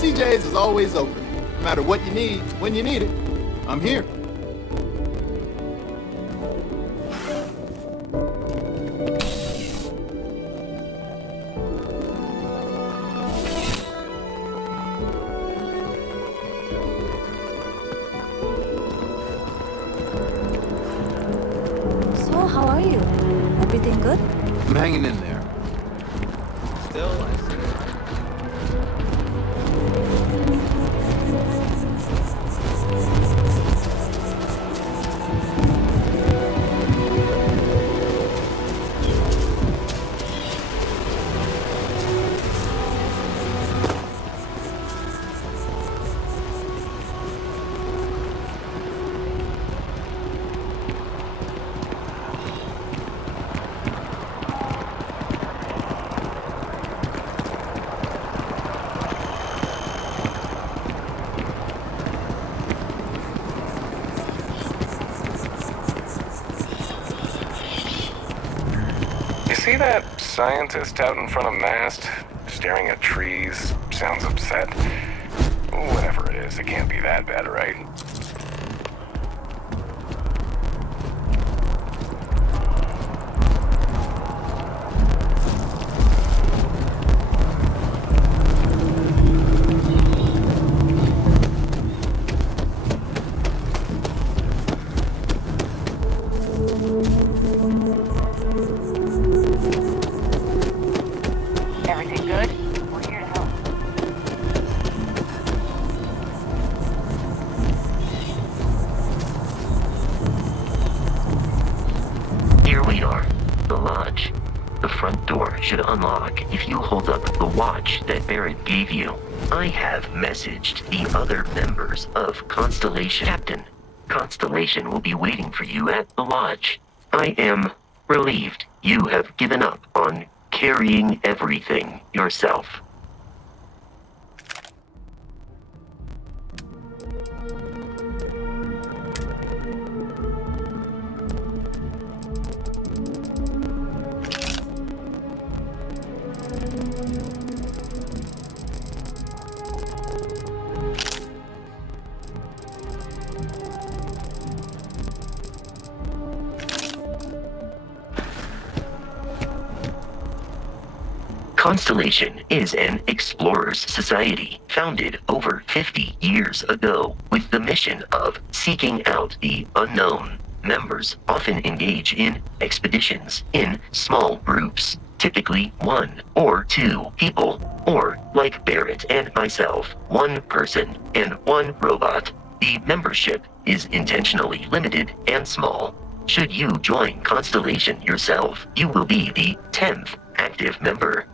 CJ's is always open. No matter what you need, when you need it, I'm here. So, how are you? Everything good? I'm hanging in there. Still, I see. See that scientist out in front of mast, staring at trees, sounds upset? Whatever it is, it can't be that bad, right? Everything good? We're here to help. Here we are, the lodge. The front door should unlock if you hold up the watch that Barrett gave you. I have messaged the other members of Constellation. Captain, Constellation will be waiting for you at the lodge. I am relieved you have given up on carrying everything yourself. Constellation is an explorers society founded over 50 years ago with the mission of seeking out the unknown. Members often engage in expeditions in small groups, typically 1 or 2 people, or like Barrett and myself, 1 person and 1 robot. The membership is intentionally limited and small. Should you join Constellation yourself, you will be the 10th active member.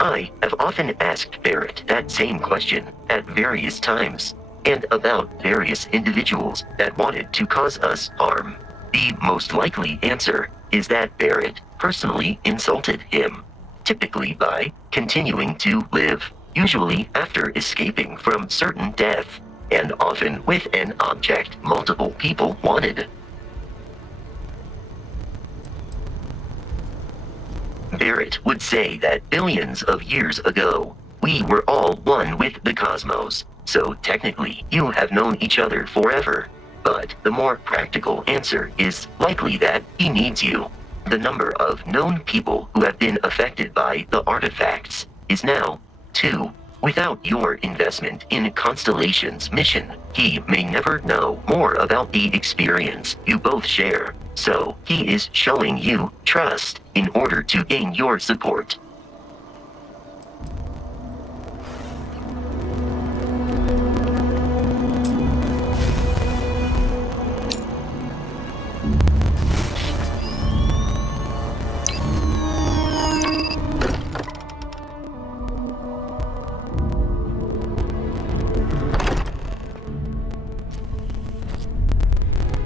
I have often asked Barrett that same question at various times, and about various individuals that wanted to cause us harm. The most likely answer is that Barrett personally insulted him, typically by continuing to live, usually after escaping from certain death, and often with an object multiple people wanted. Barrett would say that billions of years ago, we were all one with the cosmos, so technically you have known each other forever. But the more practical answer is likely that he needs you. The number of known people who have been affected by the artifacts is now 2. Without your investment in Constellation's mission, he may never know more about the experience you both share. So, he is showing you trust in order to gain your support.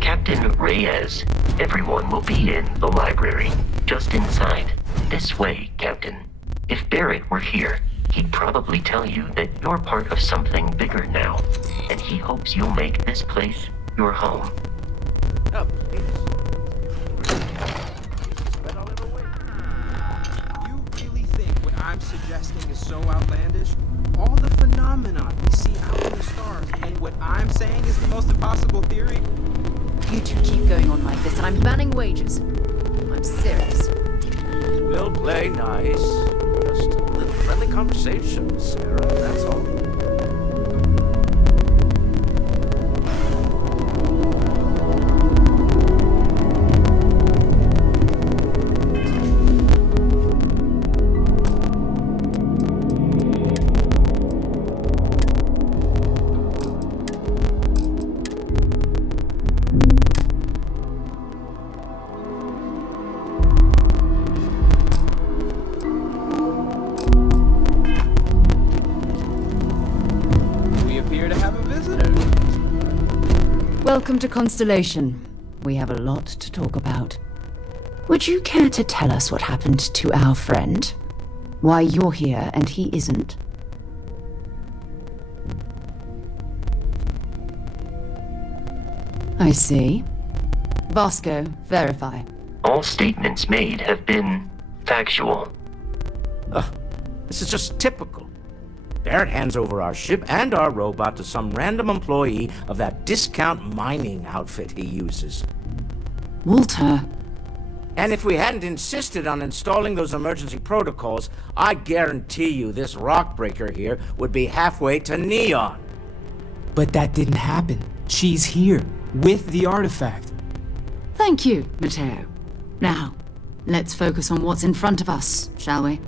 Captain Reyes, everyone will be in the library, just inside. This way, Captain. If Barrett were here, he'd probably tell you that you're part of something bigger now, and he hopes you'll make this place your home. Oh, please. You really think what I'm suggesting is so outlandish? All the phenomena we see out in the stars, and what I'm saying is the most impossible theory? You two keep going on like this, and I'm banning wages. I'm serious. We'll play nice. Just a little friendly conversation, Sarah, that's all. Welcome to Constellation. We have a lot to talk about. Would you care to tell us what happened to our friend? Why you're here and he isn't? I see. Bosco, verify. All statements made have been factual. This is just typical. Barrett hands over our ship and our robot to some random employee of that discount mining outfit he uses. Walter. And if we hadn't insisted on installing those emergency protocols, I guarantee you this rock breaker here would be halfway to Neon. But that didn't happen. She's here, with the artifact. Thank you, Matteo. Now, let's focus on what's in front of us, shall we?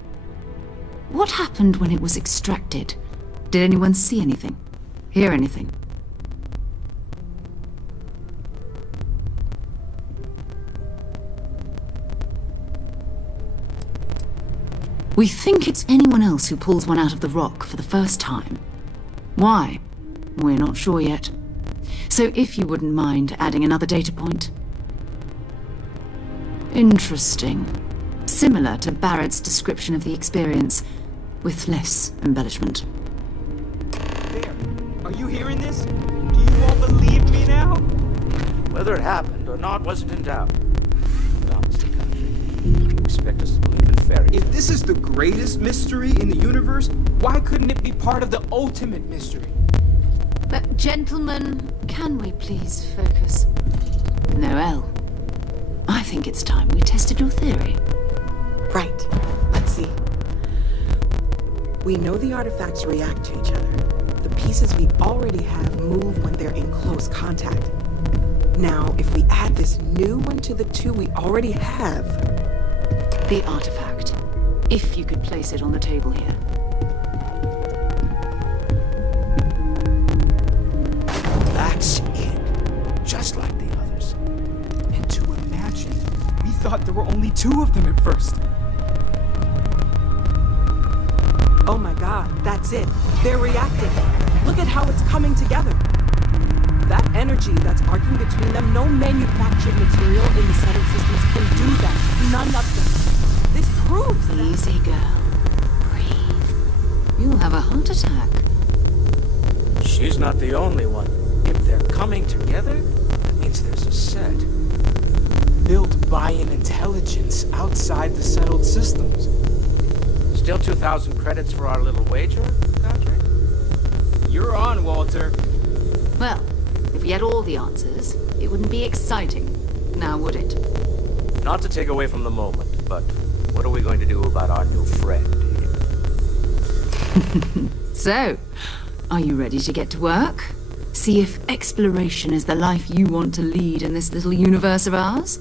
What happened when it was extracted? Did anyone see anything? Hear anything? We think it's anyone else who pulls one out of the rock for the first time. Why? We're not sure yet. So if you wouldn't mind adding another data point. Interesting. Similar to Barrett's description of the experience, with less embellishment. There. Are you hearing this? Do you all believe me now? Whether it happened or not wasn't in doubt. Honestly, country. You expect us to believe in fairy tales? If this is the greatest mystery in the universe, why couldn't it be part of the ultimate mystery? But gentlemen, can we please focus? Noel, I think it's time we tested your theory. Right. Let's see. We know the artifacts react to each other. The pieces we already have move when they're in close contact. Now, if we add this new one to the two we already have... The artifact. If you could place it on the table here. That's it. Just like the others. And to imagine, we thought there were only two of them at first. Oh my god, that's it. They're reacting. Look at how it's coming together. That energy that's arcing between them, no manufactured material in the settled systems can do that. None of them. This proves that... Easy, girl. Breathe. You'll have a heart attack. She's not the only one. If they're coming together, that means there's a set. Built by an intelligence outside the settled systems. Still 2,000 credits for our little wager, Patrick? You're on, Walter. Well, if we had all the answers, it wouldn't be exciting, now would it? Not to take away from the moment, but what are we going to do about our new friend here? So, are you ready to get to work? See if exploration is the life you want to lead in this little universe of ours?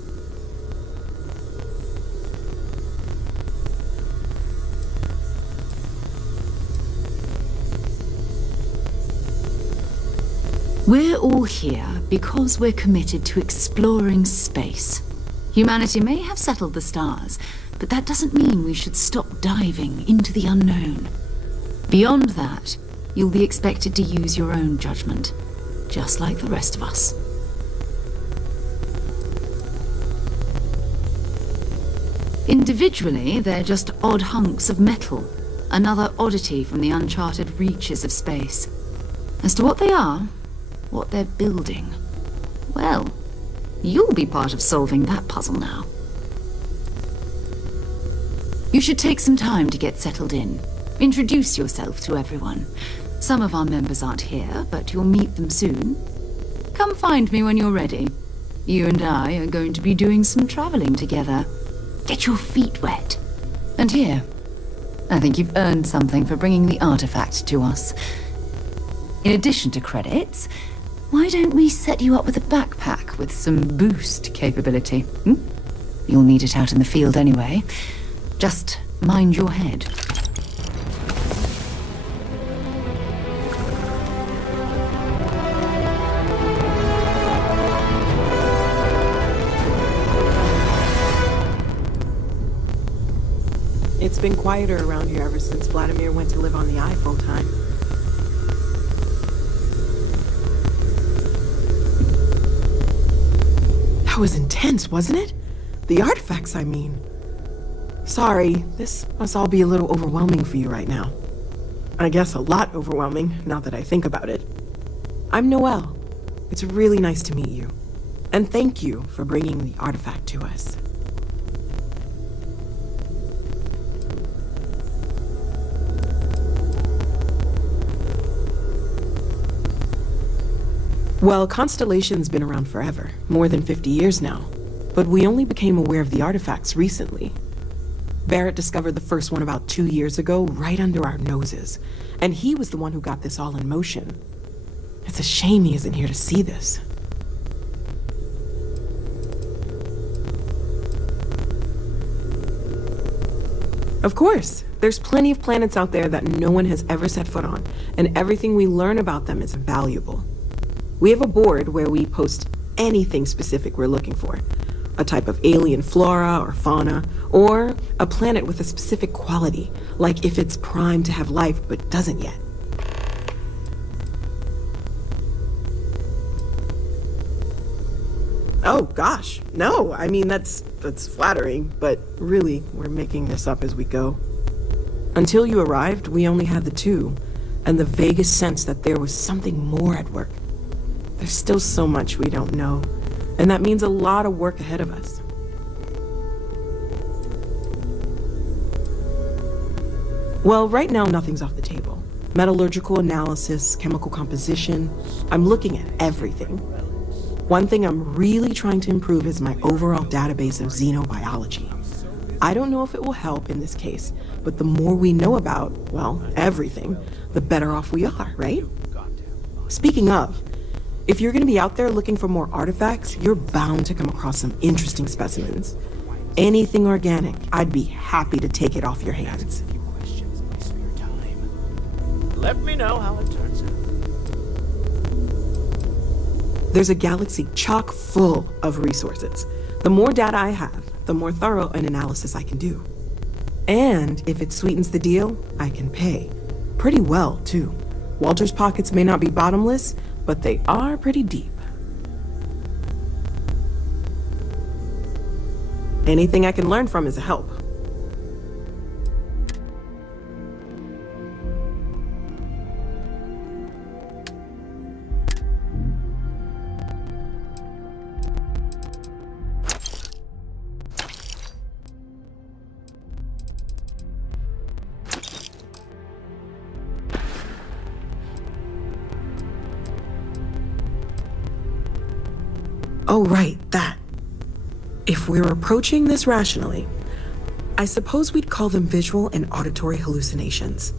We're all here because we're committed to exploring space. Humanity may have settled the stars, but that doesn't mean we should stop diving into the unknown. Beyond that, you'll be expected to use your own judgment, just like the rest of us. Individually, they're just odd hunks of metal, another oddity from the uncharted reaches of space. As to what they are, what they're building, well, you'll be part of solving that puzzle now. You should take some time to get settled in. Introduce yourself to everyone. Some of our members aren't here, but you'll meet them soon. Come find me when you're ready. You and I are going to be doing some traveling together. Get your feet wet. And here, I think you've earned something for bringing the artifact to us. In addition to credits, why don't we set you up with a backpack with some boost capability? You'll need it out in the field anyway. Just mind your head. It's been quieter around here ever since Vladimir went to live on the Eye full-time. That was intense, wasn't it? The artifacts, I mean. Sorry, this must all be a little overwhelming for you right now. I guess a lot overwhelming, now that I think about it. I'm Noelle. It's really nice to meet you. And thank you for bringing the artifact to us. Well, Constellation's been around forever, more than 50 years now. But we only became aware of the artifacts recently. Barrett discovered the first one about 2 years ago, right under our noses. And he was the one who got this all in motion. It's a shame he isn't here to see this. Of course, there's plenty of planets out there that no one has ever set foot on, and everything we learn about them is valuable. We have a board where we post anything specific we're looking for. A type of alien flora or fauna, or a planet with a specific quality, like if it's primed to have life but doesn't yet. Oh gosh, no, I mean that's flattering, but really, we're making this up as we go. Until you arrived, we only had the two, and the vaguest sense that there was something more at work. There's still so much we don't know, and that means a lot of work ahead of us. Well, right now nothing's off the table. Metallurgical analysis, chemical composition, I'm looking at everything. One thing I'm really trying to improve is my overall database of xenobiology. I don't know if it will help in this case, but the more we know about, well, everything, the better off we are, right? Speaking of, if you're gonna be out there looking for more artifacts, you're bound to come across some interesting specimens. Anything organic, I'd be happy to take it off your hands. Let me know how it turns out. There's a galaxy chock full of resources. The more data I have, the more thorough an analysis I can do. And if it sweetens the deal, I can pay. Pretty well, too. Walter's pockets may not be bottomless, but they are pretty deep. Anything I can learn from is a help. Oh, right, that. If we're approaching this rationally, I suppose we'd call them visual and auditory hallucinations.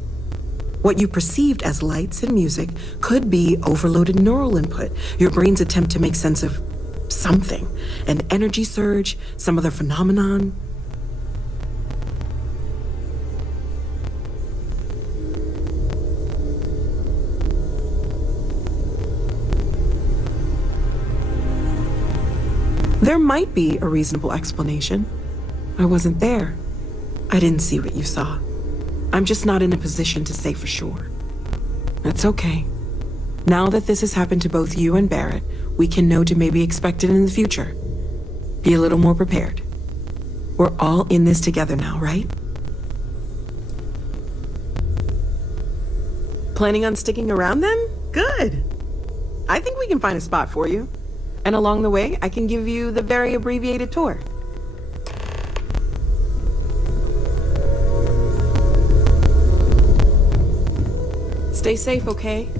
What you perceived as lights and music could be overloaded neural input, your brain's attempt to make sense of something, an energy surge, some other phenomenon. There might be a reasonable explanation. I wasn't there. I didn't see what you saw. I'm just not in a position to say for sure. That's okay. Now that this has happened to both you and Barrett, we can know to maybe expect it in the future. Be a little more prepared. We're all in this together now, right? Planning on sticking around then? Good. I think we can find a spot for you. And along the way, I can give you the very abbreviated tour. Stay safe, okay?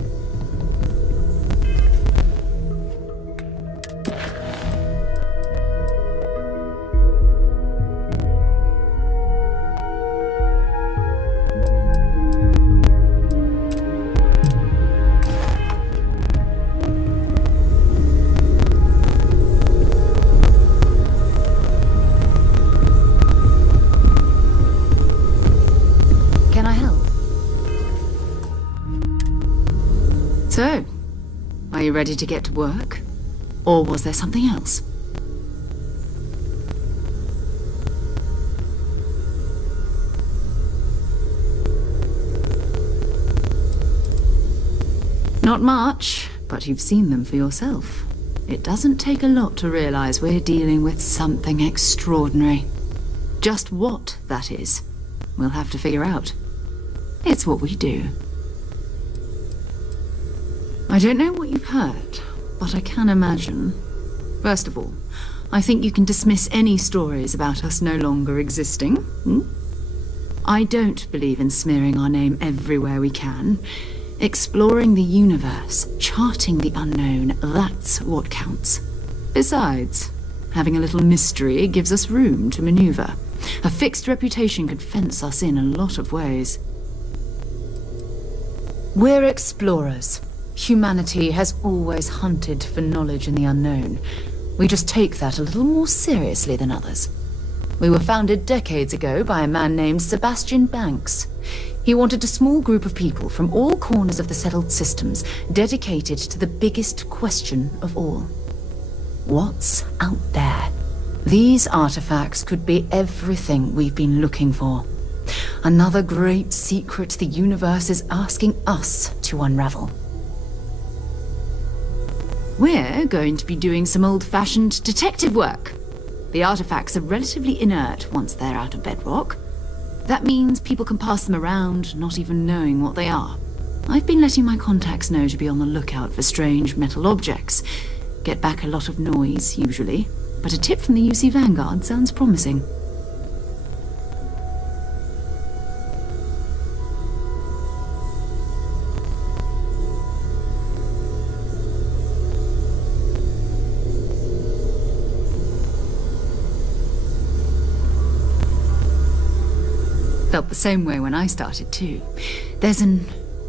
So, are you ready to get to work? Or was there something else? Not much, but you've seen them for yourself. It doesn't take a lot to realize we're dealing with something extraordinary. Just what that is, we'll have to figure out. It's what we do. I don't know what you've heard, but I can imagine. First of all, I think you can dismiss any stories about us no longer existing. I don't believe in smearing our name everywhere we can. Exploring the universe, charting the unknown, that's what counts. Besides, having a little mystery gives us room to maneuver. A fixed reputation could fence us in a lot of ways. We're explorers. Humanity has always hunted for knowledge in the unknown. We just take that a little more seriously than others. We were founded decades ago by a man named Sebastian Banks. He wanted a small group of people from all corners of the settled systems dedicated to the biggest question of all. What's out there? These artifacts could be everything we've been looking for. Another great secret the universe is asking us to unravel. We're going to be doing some old-fashioned detective work. The artifacts are relatively inert once they're out of bedrock. That means people can pass them around, not even knowing what they are. I've been letting my contacts know to be on the lookout for strange metal objects. Get back a lot of noise, usually, but a tip from the UC Vanguard sounds promising. Felt the same way when I started too. There's an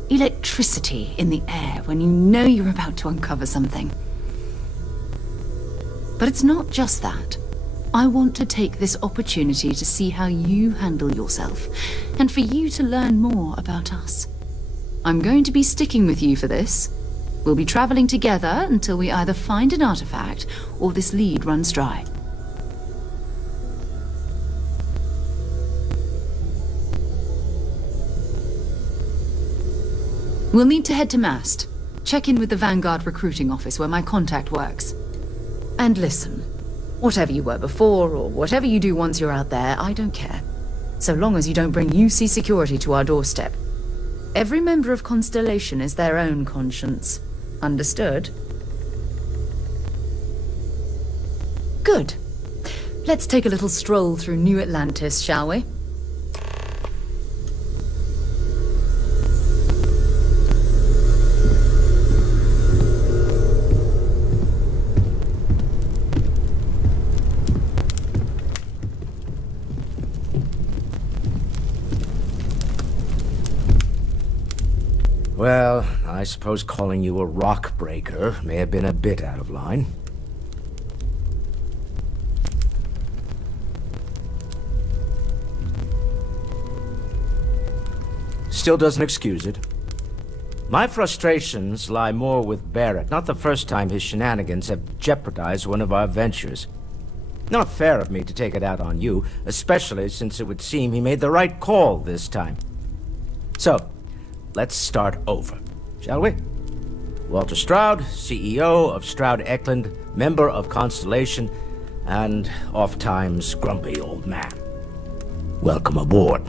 electricity in the air when you know you're about to uncover something. But it's not just that. I want to take this opportunity to see how you handle yourself, and for you to learn more about us. I'm going to be sticking with you for this. We'll be traveling together until we either find an artifact or this lead runs dry. We'll need to head to Mast. Check in with the Vanguard recruiting office where my contact works. And listen, whatever you were before, or whatever you do once you're out there, I don't care. So long as you don't bring UC security to our doorstep. Every member of Constellation is their own conscience. Understood? Good. Let's take a little stroll through New Atlantis, shall we? Well, I suppose calling you a rock breaker may have been a bit out of line. Still doesn't excuse it. My frustrations lie more with Barrett. Not the first time his shenanigans have jeopardized one of our ventures. Not fair of me to take it out on you, especially since it would seem he made the right call this time. So, let's start over, shall we? Walter Stroud, CEO of Stroud Eklund, member of Constellation, and oft-times grumpy old man. Welcome aboard.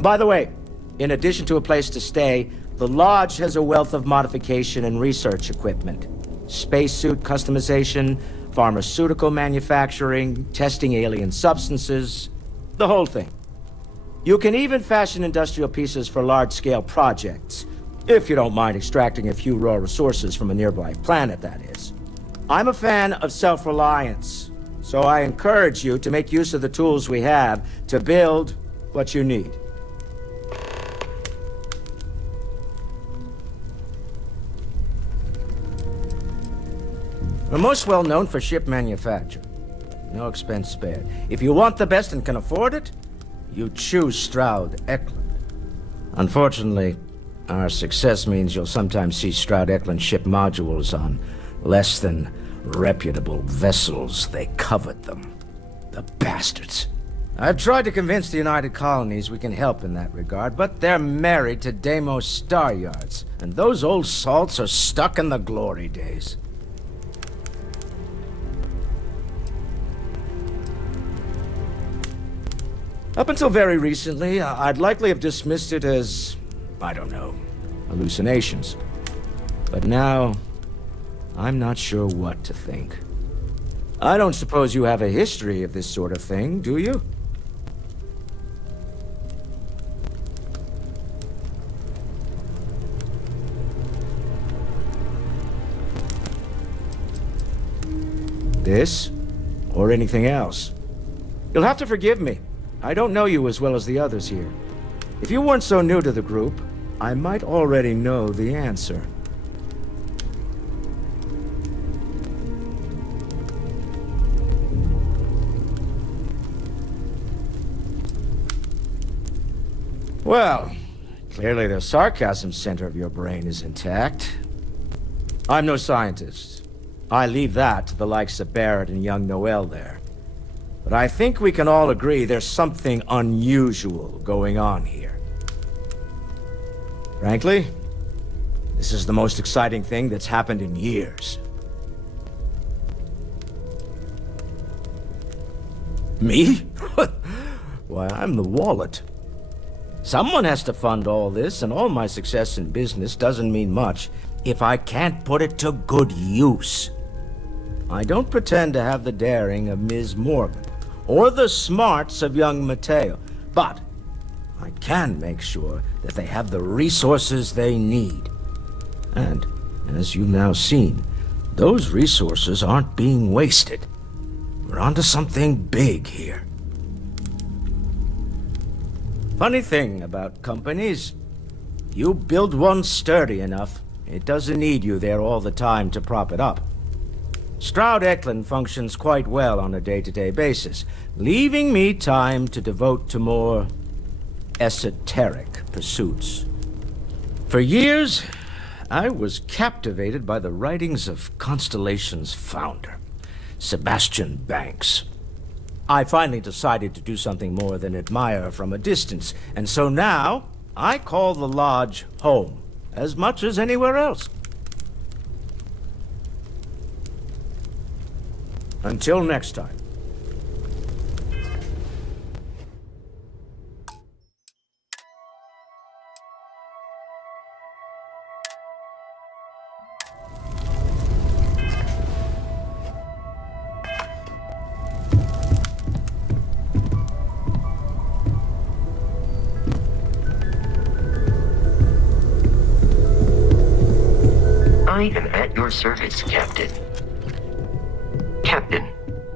By the way, in addition to a place to stay, the Lodge has a wealth of modification and research equipment. Spacesuit customization, pharmaceutical manufacturing, testing alien substances, the whole thing. You can even fashion industrial pieces for large-scale projects, if you don't mind extracting a few raw resources from a nearby planet, that is. I'm a fan of self-reliance, so I encourage you to make use of the tools we have to build what you need. We're most well known for ship manufacture. No expense spared. If you want the best and can afford it, you choose Stroud Eklund. Unfortunately, our success means you'll sometimes see Stroud Eklund ship modules on less than reputable vessels. They covet them. The bastards. I've tried to convince the United Colonies we can help in that regard, but they're married to Deimos Star Yards, and those old salts are stuck in the glory days. Up until very recently, I'd likely have dismissed it as, I don't know, hallucinations. But now, I'm not sure what to think. I don't suppose you have a history of this sort of thing, do you? This, or anything else? You'll have to forgive me. I don't know you as well as the others here. If you weren't so new to the group, I might already know the answer. Well, clearly the sarcasm center of your brain is intact. I'm no scientist. I leave that to the likes of Barrett and young Noel there. But I think we can all agree there's something unusual going on here. Frankly, this is the most exciting thing that's happened in years. Me? Why, I'm the wallet. Someone has to fund all this, and all my success in business doesn't mean much if I can't put it to good use. I don't pretend to have the daring of Ms. Morgan, or the smarts of young Mateo, but I can make sure that they have the resources they need. And, as you've now seen, those resources aren't being wasted. We're onto something big here. Funny thing about companies, you build one sturdy enough, it doesn't need you there all the time to prop it up. Stroud Eklund functions quite well on a day-to-day basis, leaving me time to devote to more esoteric pursuits. For years, I was captivated by the writings of Constellation's founder, Sebastian Banks. I finally decided to do something more than admire from a distance, and so now I call the Lodge home, as much as anywhere else. Until next time. I am at your service, Captain. Captain,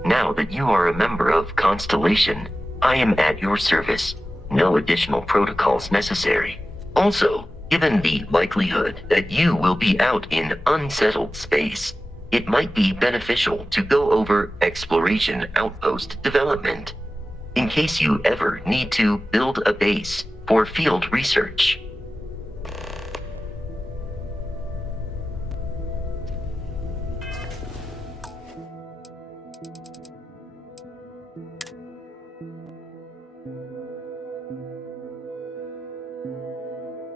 now that you are a member of Constellation, I am at your service. No additional protocols necessary. Also, given the likelihood that you will be out in unsettled space, it might be beneficial to go over exploration outpost development, in case you ever need to build a base for field research.